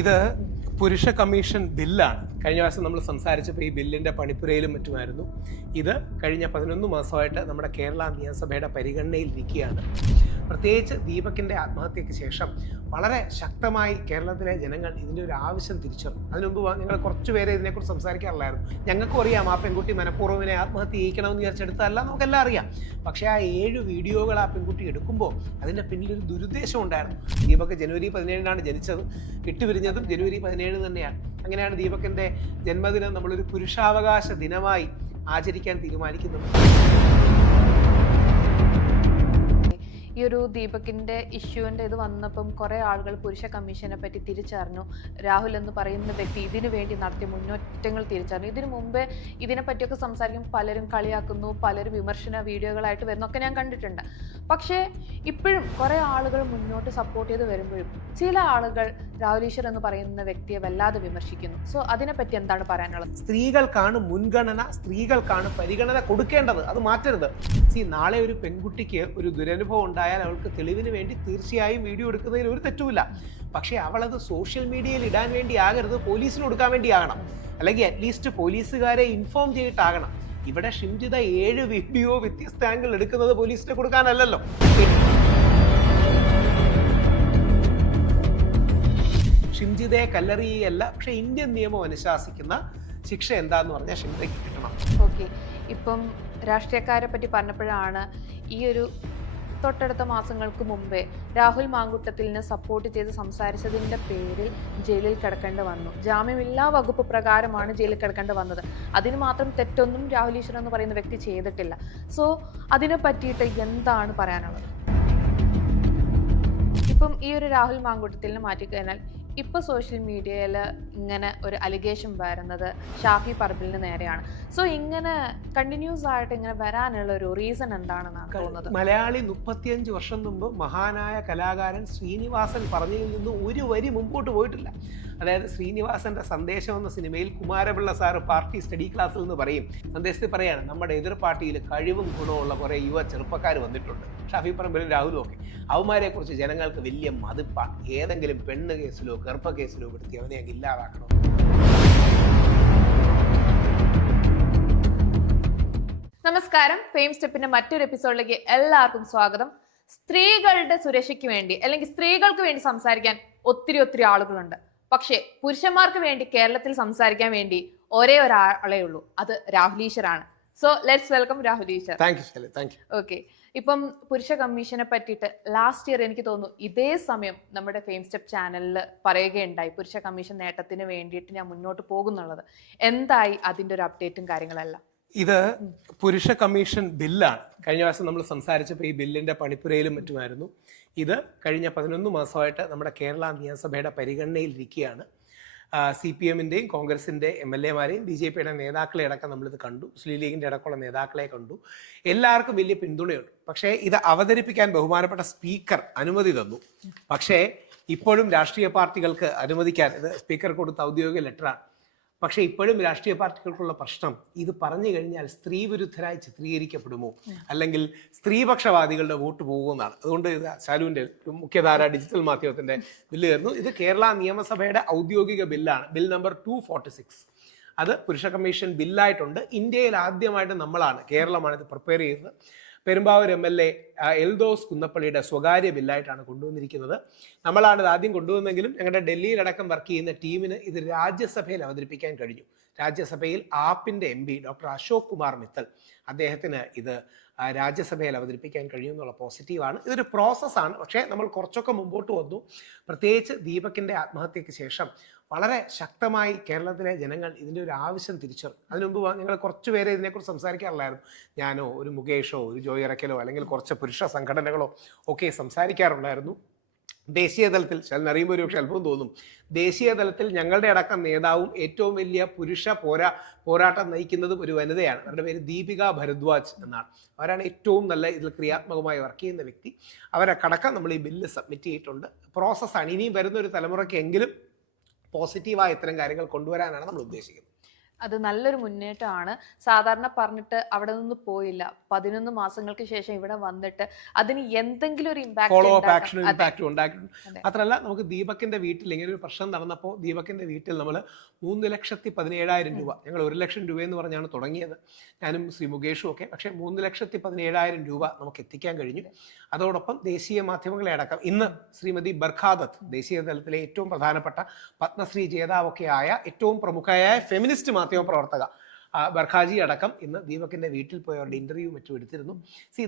ഇത് പുരുഷ കമ്മീഷൻ ബില്ലാണ്. കഴിഞ്ഞ പ്രാവശ്യം നമ്മൾ സംസാരിച്ചപ്പോൾ ഈ ബില്ലിൻ്റെ പണിപ്പുരയിലും മറ്റുമായിരുന്നു. ഇത് കഴിഞ്ഞ 11 മാസമായിട്ട് നമ്മുടെ കേരള നിയമസഭയുടെ പരിഗണനയിൽ ഇരിക്കുകയാണ്. പ്രത്യേകിച്ച് ദീപകിൻ്റെ ആത്മഹത്യയ്ക്ക് ശേഷം വളരെ ശക്തമായി കേരളത്തിലെ ജനങ്ങൾ ഇതിൻ്റെ ഒരു ആവശ്യം തിരിച്ചറിഞ്ഞു. അതിനു മുമ്പ് ഞങ്ങൾ കുറച്ച് പേരെ ഇതിനെക്കുറിച്ച് സംസാരിക്കാറില്ലായിരുന്നു. ഞങ്ങൾക്കും അറിയാം ആ പെൺകുട്ടി മനഃപൂർവ്വനെ ആത്മഹത്യ ചെയ്യിക്കണമെന്ന് വിചാരിച്ചെടുത്തതല്ല, നമുക്കെല്ലാം അറിയാം. പക്ഷേ ആ 7 വീഡിയോകൾ ആ പെൺകുട്ടി എടുക്കുമ്പോൾ അതിൻ്റെ പിന്നിലൊരു ദുരുദ്ദേശം ഉണ്ടായിരുന്നു. ദീപക് ജനുവരി 17 ജനിച്ചത്, വിട്ടുപിരിഞ്ഞതും ജനുവരി 17 തന്നെയാണ്. അങ്ങനെയാണ് ദീപകിൻ്റെ ജന്മദിനം നമ്മളൊരു പുരുഷാവകാശ ദിനമായി ആചരിക്കാൻ തീരുമാനിക്കുന്നത്. ഈ ഒരു ദീപകിൻ്റെ ഇഷ്യൂവിൻ്റെ ഇത് വന്നപ്പം കുറേ ആളുകൾ പുരുഷ കമ്മീഷനെ പറ്റി തിരിച്ചറിഞ്ഞു. രാഹുൽ എന്ന് പറയുന്ന വ്യക്തി ഇതിനു വേണ്ടി നടത്തിയ മുന്നേറ്റങ്ങൾ തിരിച്ചറിഞ്ഞു. ഇതിനു മുമ്പേ ഇതിനെപ്പറ്റിയൊക്കെ സംസാരിക്കും പലരും കളിയാക്കുന്നു, പലരും വിമർശന വീഡിയോകളായിട്ട് വരുന്നൊക്കെ ഞാൻ കണ്ടിട്ടുണ്ട്. പക്ഷേ ഇപ്പോഴും കുറേ ആളുകൾ മുന്നോട്ട് സപ്പോർട്ട് ചെയ്ത് വരുമ്പോഴും ചില ആളുകൾ രാഹുൽ ഈശ്വർ എന്ന് പറയുന്ന വ്യക്തിയെ വല്ലാതെ വിമർശിക്കുന്നു. സോ അതിനെപ്പറ്റി എന്താണ് പറയാനുള്ളത്? സ്ത്രീകൾക്കാണ് മുൻഗണന, സ്ത്രീകൾക്കാണ് പരിഗണന കൊടുക്കേണ്ടത്. അത് മാറ്റരുത്. നാളെ ഒരു പെൺകുട്ടിക്ക് ഒരു ദുരനുഭവം ഉണ്ടായാൽ അവൾക്ക് തെളിവിന് വേണ്ടി തീർച്ചയായും വീഡിയോ എടുക്കുന്നതിൽ ഒരു തെറ്റുമില്ല. പക്ഷേ അവളത് സോഷ്യൽ മീഡിയയിൽ ഇടാൻ വേണ്ടി ആകരുത്, പോലീസിന് കൊടുക്കാൻ വേണ്ടി ആകണം. അല്ലെങ്കിൽ അറ്റ്ലീസ്റ്റ് പോലീസുകാരെ ഇൻഫോം ചെയ്തിട്ടാകണം. ഇവിടെ ഷിംജിത 7 വീഡിയോ വ്യത്യസ്ത ആംഗിൾ എടുക്കുന്നത് പോലീസിന് കൊടുക്കാനല്ലല്ലോ. ഷിംജിതയെ കല്ലെറിയല്ല, പക്ഷെ ഇന്ത്യൻ നിയമം അനുശാസിക്കുന്ന ശിക്ഷ എന്താന്ന് പറഞ്ഞാൽ ഷിംജിതയ്ക്ക് കിട്ടണം. ഓക്കെ, ഇപ്പം രാഷ്ട്രീയക്കാരെ പറ്റി പറഞ്ഞപ്പോഴാണ് ഈ ഒരു തൊട്ടടുത്ത മാസങ്ങൾക്ക് മുമ്പേ രാഹുൽ മാങ്കുട്ടത്തിലിനെ സപ്പോർട്ട് ചെയ്ത് സംസാരിച്ചതിൻ്റെ പേരിൽ ജയിലിൽ കിടക്കേണ്ടി വന്നു. ജാമ്യമില്ലാ വകുപ്പ് പ്രകാരമാണ് ജയിലിൽ കിടക്കേണ്ടി വന്നത്. അതിന് മാത്രം തെറ്റൊന്നും രാഹുൽ ഈശ്വർ എന്ന് പറയുന്ന വ്യക്തി ചെയ്തിട്ടില്ല. സോ അതിനെ പറ്റിയിട്ട് എന്താണ് പറയാനുള്ളത്? ഇപ്പം ഈ ഒരു രാഹുൽ മാങ്കുട്ടത്തിലിനെ മാറ്റിക്കഴിഞ്ഞാൽ ഇപ്പോൾ സോഷ്യൽ മീഡിയയിൽ ഇങ്ങനെ ഒരു അലിഗേഷൻ വരുന്നത് ഷാഫി പറമ്പിലിന് നേരെയാണ്. സോ ഇങ്ങനെ കണ്ടിന്യൂസ് ആയിട്ട് ഇങ്ങനെ വരാനുള്ള ഒരു റീസൺ എന്താണെന്നാണ് തോന്നുന്നത്? മലയാളി 35 വർഷം മുമ്പ് മഹാനായ കലാകാരൻ ശ്രീനിവാസൻ പറഞ്ഞതിൽ നിന്ന് ഒരു വരി മുമ്പോട്ട് പോയിട്ടില്ല. അതായത് ശ്രീനിവാസന്റെ സന്ദേശം എന്ന സിനിമയിൽ കുമാരപിള്ള സാറ് പാർട്ടി സ്റ്റഡി ക്ലാസ്സിൽ നിന്ന് പറയും, സന്ദേശത്തിൽ പറയാണ്, നമ്മുടെ എതിർ പാർട്ടിയിൽ കഴിവും ഗുണമുള്ള കുറേ യുവ ചെറുപ്പക്കാർ വന്നിട്ടുണ്ട്, ഷാഫി പറമ്പിലും രാഹുലും ഒക്കെ. അവന്മാരെ കുറിച്ച് ജനങ്ങൾക്ക് വലിയ മതിപ്പാണ്. ഏതെങ്കിലും പെണ്ണ് കേസിലോ ഗർഭ കേസിലോ പെടുത്തി അവനെ അങ്ങ് ഇല്ലാതാക്കണം. നമസ്കാരം, ഫെയിം സ്റ്റെപ്പിന്റെ മറ്റൊരു എപ്പിസോഡിലേക്ക് എല്ലാവർക്കും സ്വാഗതം. സ്ത്രീകളുടെ സുരക്ഷയ്ക്ക് വേണ്ടി അല്ലെങ്കിൽ സ്ത്രീകൾക്ക് വേണ്ടി സംസാരിക്കാൻ ഒത്തിരി ആളുകളുണ്ട്. പക്ഷേ പുരുഷന്മാർക്ക് വേണ്ടി കേരളത്തിൽ സംസാരിക്കാൻ വേണ്ടി ഒരേ ഒരാളേ ഉള്ളൂ, അത് രാഹുൽ ഈശ്വറാണ്. So let's welcome Rahul Easwar. Okay, ഇപ്പം പുരുഷ കമ്മീഷനെ പറ്റിയിട്ട് ലാസ്റ്റ് ഇയർ എനിക്ക് തോന്നുന്നു ഇതേ സമയം നമ്മുടെ ഫെയിം സ്റ്റെപ്പ് ചാനലിൽ പറയുകയുണ്ടായി, പുരുഷ കമ്മീഷൻ നേട്ടത്തിന് വേണ്ടിയിട്ട് ഞാൻ മുന്നോട്ട് പോകുന്നുള്ളത്. എന്തായി അതിൻ്റെ ഒരു അപ്ഡേറ്റും കാര്യങ്ങളെല്ലാം? ഇത് പുരുഷ കമ്മീഷൻ ബില്ലാണ്. കഴിഞ്ഞ പ്രാവശ്യം നമ്മൾ സംസാരിച്ചപ്പോൾ ഈ ബില്ലിൻ്റെ പണിപ്പുരയിലും മറ്റുമായിരുന്നു. ഇത് കഴിഞ്ഞ 11 മാസമായിട്ട് നമ്മുടെ കേരള നിയമസഭയുടെ പരിഗണനയിൽ ഇരിക്കുകയാണ്. CPM-ൻ്റെയും കോൺഗ്രസിൻ്റെ MLA-മാരെയും BJP-യുടെ നേതാക്കളെ അടക്കം നമ്മളിത് കണ്ടു. മുസ്ലിം ലീഗിൻ്റെ അടക്കമുള്ള നേതാക്കളെ കണ്ടു. എല്ലാവർക്കും വലിയ പിന്തുണയുണ്ട്. പക്ഷേ ഇത് അവതരിപ്പിക്കാൻ ബഹുമാനപ്പെട്ട സ്പീക്കർ അനുമതി തന്നു. പക്ഷേ ഇപ്പോഴും രാഷ്ട്രീയ പാർട്ടികൾക്ക് അനുവദിക്കാൻ, ഇത് സ്പീക്കർ കൊടുത്ത ഔദ്യോഗിക ലെറ്ററാണ്. പക്ഷേ ഇപ്പോഴും രാഷ്ട്രീയ പാർട്ടികൾക്കുള്ള പ്രശ്നം, ഇത് പറഞ്ഞു കഴിഞ്ഞാൽ സ്ത്രീ വിരുദ്ധരായി ചിത്രീകരിക്കപ്പെടുമോ, അല്ലെങ്കിൽ സ്ത്രീപക്ഷവാദികളുടെ വോട്ട് പോകുമെന്നാണ്. അതുകൊണ്ട് ഇത് ശാലുവിൻ്റെ മുഖ്യധാര ഡിജിറ്റൽ മാധ്യമത്തിൻ്റെ ബില്ല് ആയിരുന്നു. ഇത് കേരള നിയമസഭയുടെ ഔദ്യോഗിക ബില്ലാണ്, ബിൽ നമ്പർ 246. അത് പുരുഷ കമ്മീഷൻ ബില്ലായിട്ടുണ്ട്. ഇന്ത്യയിൽ ആദ്യമായിട്ട് കേരളമാണ് ഇത് പ്രിപ്പയർ ചെയ്തത്. പെരുമ്പാവൂർ MLA എൽദോസ് കുന്നപ്പള്ളിയുടെ സ്വകാര്യ ബില്ലായിട്ടാണ് കൊണ്ടുവന്നിരിക്കുന്നത്. നമ്മളാണ് ഇത് ആദ്യം കൊണ്ടുവന്നെങ്കിലും ഞങ്ങളുടെ ഡൽഹിയിലടക്കം വർക്ക് ചെയ്യുന്ന ടീമിന് ഇത് രാജ്യസഭയിൽ അവതരിപ്പിക്കാൻ കഴിഞ്ഞു. രാജ്യസഭയിൽ ആപ്പിൻ്റെ MP ഡോക്ടർ അശോക് കുമാർ മിത്തൽ, അദ്ദേഹത്തിന് ഇത് രാജ്യസഭയിൽ അവതരിപ്പിക്കാൻ കഴിയുമെന്നുള്ള പോസിറ്റീവാണ്. ഇതൊരു പ്രോസസ്സാണ്. പക്ഷേ നമ്മൾ കുറച്ചൊക്കെ മുമ്പോട്ട് വന്നു. പ്രത്യേകിച്ച് ദീപകിൻ്റെ ആത്മഹത്യയ്ക്ക് ശേഷം വളരെ ശക്തമായി കേരളത്തിലെ ജനങ്ങൾ ഇതിൻ്റെ ഒരു ആവശ്യം തിരിച്ചറിഞ്ഞു. അതിനു മുമ്പ് ഞങ്ങൾ കുറച്ച് പേരെ ഇതിനെക്കുറിച്ച് സംസാരിക്കാറില്ലായിരുന്നു. ഞാനോ ഒരു മുകേഷോ ഒരു ജോയ് ഇറക്കലോ അല്ലെങ്കിൽ കുറച്ച് പുരുഷ സംഘടനകളോ ഒക്കെ സംസാരിക്കാറുണ്ടായിരുന്നു. ദേശീയ തലത്തിൽ അറിയുമ്പോൾ ഒരു പക്ഷെ അല്പം തോന്നും, ദേശീയ തലത്തിൽ ഞങ്ങളുടെ അടക്കം നേതാവും ഏറ്റവും വലിയ പുരുഷ പോരാട്ടം നയിക്കുന്നതും ഒരു വനിതയാണ്. അവരുടെ പേര് ദീപിക ഭരദ്വാജ് എന്നാണ്. അവരാണ് ഏറ്റവും നല്ല ഇതിൽ ക്രിയാത്മകമായി വർക്ക് ചെയ്യുന്ന വ്യക്തി. അവരടക്കം നമ്മൾ ഈ ബില്ല് സബ്മിറ്റ് ചെയ്തിട്ടുണ്ട്. പ്രോസസ്സാണ്. ഇനിയും വരുന്ന ഒരു തലമുറയ്ക്ക് എങ്കിലും പോസിറ്റീവായ ഇത്തരം കാര്യങ്ങൾ കൊണ്ടുവരാനാണ് നമ്മൾ ഉദ്ദേശിക്കുന്നത്. അത് നല്ലൊരു മുന്നേറ്റമാണ്. സാധാരണ പറഞ്ഞിട്ട് അവിടെ നിന്ന് പോയില്ല, 11 മാസങ്ങൾക്ക് ശേഷം ഇവിടെ വന്നിട്ട് അതിന് എന്തെങ്കിലും ഒരു ഫോളോ അപ്പ് ഇമ്പാക്ട് ആക്ഷനും ഇമ്പാക്റ്റും ഉണ്ടാക്കിയിട്ടുണ്ട്. മാത്രമല്ല നമുക്ക് ദീപകിന്റെ വീട്ടിൽ ഇങ്ങനെ ഒരു പ്രശ്നം നടന്നപ്പോൾ ദീപകിന്റെ വീട്ടിൽ നമ്മൾ 3,17,000 രൂപ, ഞങ്ങൾ 1 ലക്ഷം രൂപ എന്ന് പറഞ്ഞാണ് തുടങ്ങിയത്, ഞാനും ശ്രീ മുകേഷും ഒക്കെ. പക്ഷേ 3,17,000 രൂപ നമുക്ക് എത്തിക്കാൻ കഴിഞ്ഞു. അതോടൊപ്പം ദേശീയ മാധ്യമങ്ങളെ അടക്കം ഇന്ന് ശ്രീമതി ബർഖാദത്ത്, ദേശീയ തലത്തിലെ ഏറ്റവും പ്രധാനപ്പെട്ട പത്മശ്രീ ജേതാവൊക്കെ ആയ ഏറ്റവും പ്രമുഖയായ ഫെമിനിസ്റ്റ് മാധ്യമ പ്രവർത്തക ബർഖാജി അടക്കം ഇന്ന് ദീപകിന്റെ വീട്ടിൽ പോയി അവരുടെ ഇന്റർവ്യൂ മറ്റും എടുത്തിരുന്നു.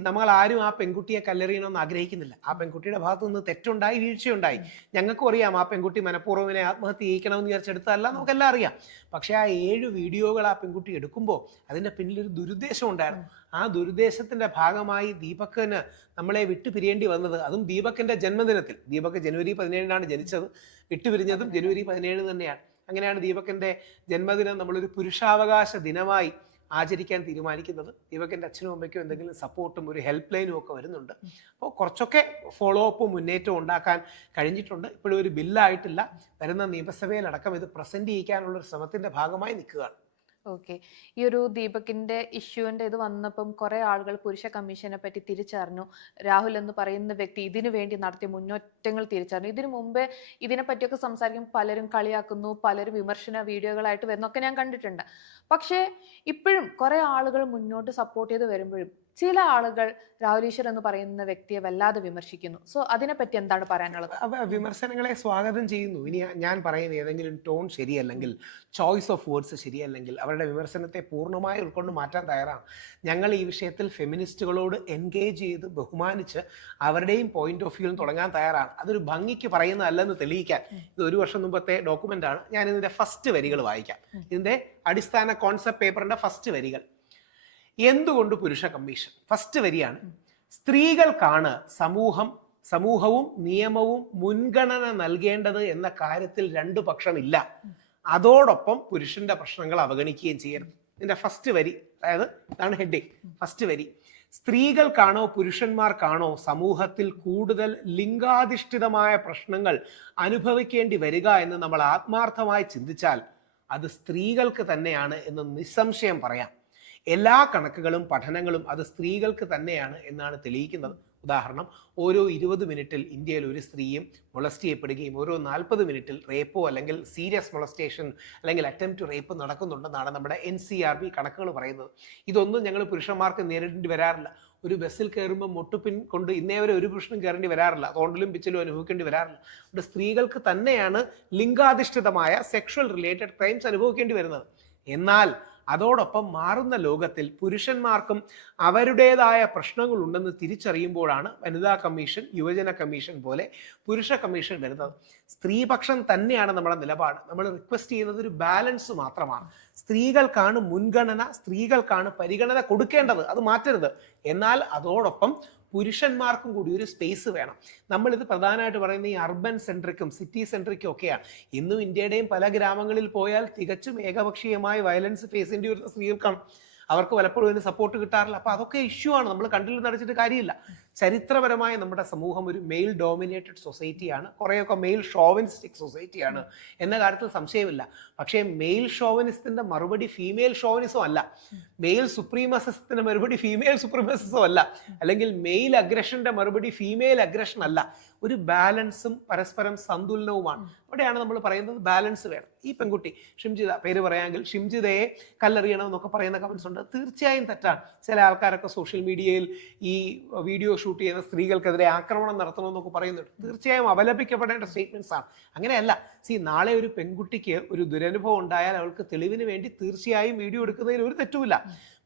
നമ്മൾ ആരും ആ പെൺകുട്ടിയെ കല്ലെറിയണമെന്ന് ആഗ്രഹിക്കുന്നില്ല. ആ പെൺകുട്ടിയുടെ ഭാഗത്തു നിന്ന് തെറ്റുണ്ടായി, വീഴ്ചയുണ്ടായി. ഞങ്ങൾക്കും അറിയാം ആ പെൺകുട്ടി മനഃപൂർവ്വനെ ആത്മഹത്യ ചെയ്യിക്കണമെന്ന് വിചാരിച്ചെടുത്തതല്ല, നമുക്കെല്ലാം അറിയാം. പക്ഷേ ആ 7 വീഡിയോകൾ ആ പെൺകുട്ടി എടുക്കുമ്പോൾ അതിന്റെ പിന്നിലൊരു ദുരുദ്ദേശം ഉണ്ടായിരുന്നു. ആ ദുരുദ്ദേശത്തിന്റെ ഭാഗമായി ദീപകിന് നമ്മളെ വിട്ടുപിരിയേണ്ടി വന്നത്, അതും ദീപകിന്റെ ജന്മദിനത്തിൽ. ദീപക് ജനുവരി 17 ജനിച്ചത്, വിട്ടുപിരിഞ്ഞതും ജനുവരി 17 തന്നെയാണ്. അങ്ങനെയാണ് ദീപകിന്റെ ജന്മദിനം നമ്മളൊരു പുരുഷാവകാശ ദിനമായി ആചരിക്കാൻ തീരുമാനിക്കുന്നത്. ദീപകിന്റെ അച്ഛനും അമ്മയ്ക്കും എന്തെങ്കിലും സപ്പോർട്ടും ഒരു ഹെൽപ്പ് ലൈനും ഒക്കെ വരുന്നുണ്ട്. അപ്പോൾ കുറച്ചൊക്കെ ഫോളോ അപ്പും മുന്നേറ്റവും ഉണ്ടാക്കാൻ കഴിഞ്ഞിട്ടുണ്ട്. ഇപ്പോഴും ഒരു ബില്ലായിട്ടില്ല. വരുന്ന നിയമസഭയിലടക്കം ഇത് പ്രസന്റ് ചെയ്യിക്കാനുള്ള ഒരു ശ്രമത്തിന്റെ ഭാഗമായി നിൽക്കുകയാണ്. ഓക്കെ. ഈ ഒരു ദീപകിന്റെ ഇഷ്യൂവിന്റെ ഇത് വന്നപ്പം കുറെ ആളുകൾ പുരുഷ കമ്മീഷനെ പറ്റി തിരിച്ചറിഞ്ഞു. രാഹുൽ എന്ന് പറയുന്ന വ്യക്തി ഇതിനു വേണ്ടി നടത്തിയ മുന്നേറ്റങ്ങൾ തിരിച്ചറിഞ്ഞു. ഇതിനു മുമ്പേ ഇതിനെ പറ്റിയൊക്കെ സംസാരിക്കും പലരും കളിയാക്കുന്നു, പലരും വിമർശന വീഡിയോകളായിട്ട് വരുന്നൊക്കെ ഞാൻ കണ്ടിട്ടുണ്ട്. പക്ഷേ ഇപ്പോഴും കുറെ ആളുകൾ മുന്നോട്ട് സപ്പോർട്ട് ചെയ്ത് വരുമ്പോഴും ചില ആളുകൾ രാഹുൽ ഈശ്വർ എന്ന് പറയുന്ന വ്യക്തിയെ വല്ലാതെ വിമർശിക്കുന്നു. സോ അതിനെപ്പറ്റി എന്താണ് പറയാനുള്ളത്? വിമർശനങ്ങളെ സ്വാഗതം ചെയ്യുന്നു. ഇനി ഞാൻ പറയുന്ന ഏതെങ്കിലും ടോൺ ശരിയല്ലെങ്കിൽ, ചോയ്സ് ഓഫ് വേർഡ്സ് ശരിയല്ലെങ്കിൽ അവരുടെ വിമർശനത്തെ പൂർണ്ണമായി ഉൾക്കൊണ്ട് മാറ്റാൻ തയ്യാറാണ്. ഞങ്ങൾ ഈ വിഷയത്തിൽ ഫെമിനിസ്റ്റുകളോട് എൻഗേജ് ചെയ്ത് ബഹുമാനിച്ച് അവരുടെയും പോയിന്റ് ഓഫ് വ്യൂവിൽ തുടങ്ങാൻ തയ്യാറാണ്. അതൊരു ഭംഗിക്ക് പറയുന്നതല്ലെന്ന് തെളിയിക്കാൻ ഇത് 1 വർഷം മുമ്പത്തെ ഡോക്യുമെന്റ് ആണ്. ഞാൻ ഇതിന്റെ ഫസ്റ്റ് വരികൾ വായിക്കാം. ഇതിന്റെ അടിസ്ഥാന കോൺസെപ്റ്റ് പേപ്പറിന്റെ ഫസ്റ്റ് വരികൾ. എന്തുകൊണ്ട് പുരുഷ കമ്മീഷൻ? ഫസ്റ്റ് വരിയാണ്: സ്ത്രീകൾക്കാണ് സമൂഹവും നിയമവും മുൻഗണന നൽകേണ്ടത് എന്ന കാര്യത്തിൽ 2 പക്ഷമില്ല. അതോടൊപ്പം പുരുഷന്റെ പ്രശ്നങ്ങൾ അവഗണിക്കുകയും ചെയ്യരുത്. ഇതിന്റെ ഫസ്റ്റ് വരി, അതായത് ഇതാണ് ഹെഡിങ്. ഫസ്റ്റ് വരി: സ്ത്രീകൾക്കാണോ പുരുഷന്മാർക്കാണോ സമൂഹത്തിൽ കൂടുതൽ ലിംഗാധിഷ്ഠിതമായ പ്രശ്നങ്ങൾ അനുഭവിക്കേണ്ടി വരിക എന്ന് നമ്മൾ ആത്മാർത്ഥമായി ചിന്തിച്ചാൽ അത് സ്ത്രീകൾക്ക് തന്നെയാണ് എന്ന് നിസ്സംശയം പറയാം. എല്ലാ കണക്കുകളും പഠനങ്ങളും അത് സ്ത്രീകൾക്ക് തന്നെയാണ് എന്നാണ് തെളിയിക്കുന്നത്. ഉദാഹരണം, ഓരോ 20 മിനിറ്റിൽ ഇന്ത്യയിൽ ഒരു സ്ത്രീയും മൊളസ്റ്റ് ചെയ്യപ്പെടുകയും ഓരോ 40 മിനിറ്റിൽ റേപ്പോ അല്ലെങ്കിൽ സീരിയസ് മൊളസ്റ്റേഷൻ അല്ലെങ്കിൽ അറ്റംപ്റ്റ് ടു റേപ്പ് നടക്കുന്നുണ്ടെന്നാണ് നമ്മുടെ NCRB കണക്കുകൾ പറയുന്നത്. ഇതൊന്നും ഞങ്ങൾ പുരുഷന്മാർക്ക് നേരിടേണ്ടി വരാറില്ല. ഒരു ബസ്സിൽ കയറുമ്പോൾ മുട്ടുപിൻ കൊണ്ട് ഇന്നേ വരെ ഒരു പുരുഷനും കയറേണ്ടി വരാറില്ല, തോണ്ടലും പിച്ചിലും അനുഭവിക്കേണ്ടി വരാറില്ല. അവിടെ സ്ത്രീകൾക്ക് തന്നെയാണ് ലിംഗാധിഷ്ഠിതമായ സെക്ഷൽ റിലേറ്റഡ് ക്രൈംസ് അനുഭവിക്കേണ്ടി വരുന്നത്. എന്നാൽ അതോടൊപ്പം മാറുന്ന ലോകത്തിൽ പുരുഷന്മാർക്കും അവരുടേതായ പ്രശ്നങ്ങൾ ഉണ്ടെന്ന് തിരിച്ചറിയുമ്പോഴാണ് വനിതാ കമ്മീഷൻ, യുവജന കമ്മീഷൻ പോലെ പുരുഷ കമ്മീഷൻ വരുന്നത്. സ്ത്രീപക്ഷം തന്നെയാണ് നമ്മുടെ നിലപാട്. നമ്മൾ റിക്വസ്റ്റ് ചെയ്യുന്നത് ഒരു ബാലൻസ് മാത്രമാണ്. സ്ത്രീകൾക്കാണ് മുൻഗണന, സ്ത്രീകൾക്കാണ് പരിഗണന കൊടുക്കേണ്ടത്, അത് മാറ്റരുത്. എന്നാൽ അതോടൊപ്പം പുരുഷന്മാർക്കും കൂടി ഒരു സ്പേസ് വേണം. നമ്മളിത് പ്രധാനമായിട്ട് പറയുന്നത് ഈ അർബൻ സെൻട്രിക്കും സിറ്റി സെൻട്രിക്കും ഒക്കെയാണ്. ഇന്നും ഇന്ത്യയുടെയും പല ഗ്രാമങ്ങളിൽ പോയാൽ തികച്ചും ഏകപക്ഷീയമായി വയലൻസ് ഫേസ് ചെയ്യേണ്ടി വരുന്ന സ്ത്രീകൾക്കാണ്. അവർക്ക് പലപ്പോഴും ഇതിന് സപ്പോർട്ട് കിട്ടാറില്ല. അപ്പോൾ അതൊക്കെ ഇഷ്യൂ ആണ്. നമ്മൾ കണ്ടിൽ നടച്ചിട്ട് കാര്യമില്ല. ചരിത്രപരമായി നമ്മുടെ സമൂഹം ഒരു മെയിൽ ഡോമിനേറ്റഡ് സൊസൈറ്റിയാണ്, കുറേയൊക്കെ മെയിൽ ഷോവനിസ്റ്റിക് സൊസൈറ്റിയാണ് എന്ന കാര്യത്തിൽ സംശയമില്ല. പക്ഷേ മെയിൽ ഷോവനിസത്തിന്റെ മറുപടി ഫീമെയിൽ ഷോവനിസം അല്ല, മെയിൽ സുപ്രീമസിസത്തിന്റെ മറുപടി ഫീമെയിൽ സുപ്രീമസിസം അല്ല, അല്ലെങ്കിൽ മെയിൽ അഗ്രഷന്റെ മറുപടി ഫീമെയിൽ അഗ്രഷൻ അല്ല. ഒരു ബാലൻസും പരസ്പരം സന്തുലനവുമാണ്. അവിടെയാണ് നമ്മൾ പറയുന്നത് ബാലൻസ് വേണം. ഈ പെൺകുട്ടി ഷിംജിത, പേര് പറയാമെങ്കിൽ, ഷിംജിതയെ കല്ലെറിയണം എന്നൊക്കെ പറയുന്ന കമന്റ്സ് ഉണ്ട്. തീർച്ചയായും തെറ്റാണ്. ചില ആൾക്കാരൊക്കെ സോഷ്യൽ മീഡിയയിൽ ഈ വീഡിയോ ഷൂട്ട് ചെയ്യുന്ന സ്ത്രീകൾക്കെതിരെ ആക്രമണം നടത്തണമെന്നൊക്കെ പറയുന്നുണ്ട്. തീർച്ചയായും അപലപിക്കപ്പെടേണ്ട സ്റ്റേറ്റ്മെന്റ്സ് ആണ്. അങ്ങനെയല്ല. നാളെ ഒരു പെൺകുട്ടിക്ക് ഒരു ദുരനുഭവം ഉണ്ടായാൽ അവൾക്ക് തെളിവിന് വേണ്ടി തീർച്ചയായും വീഡിയോ എടുക്കുന്നതിൽ ഒരു തെറ്റുമില്ല.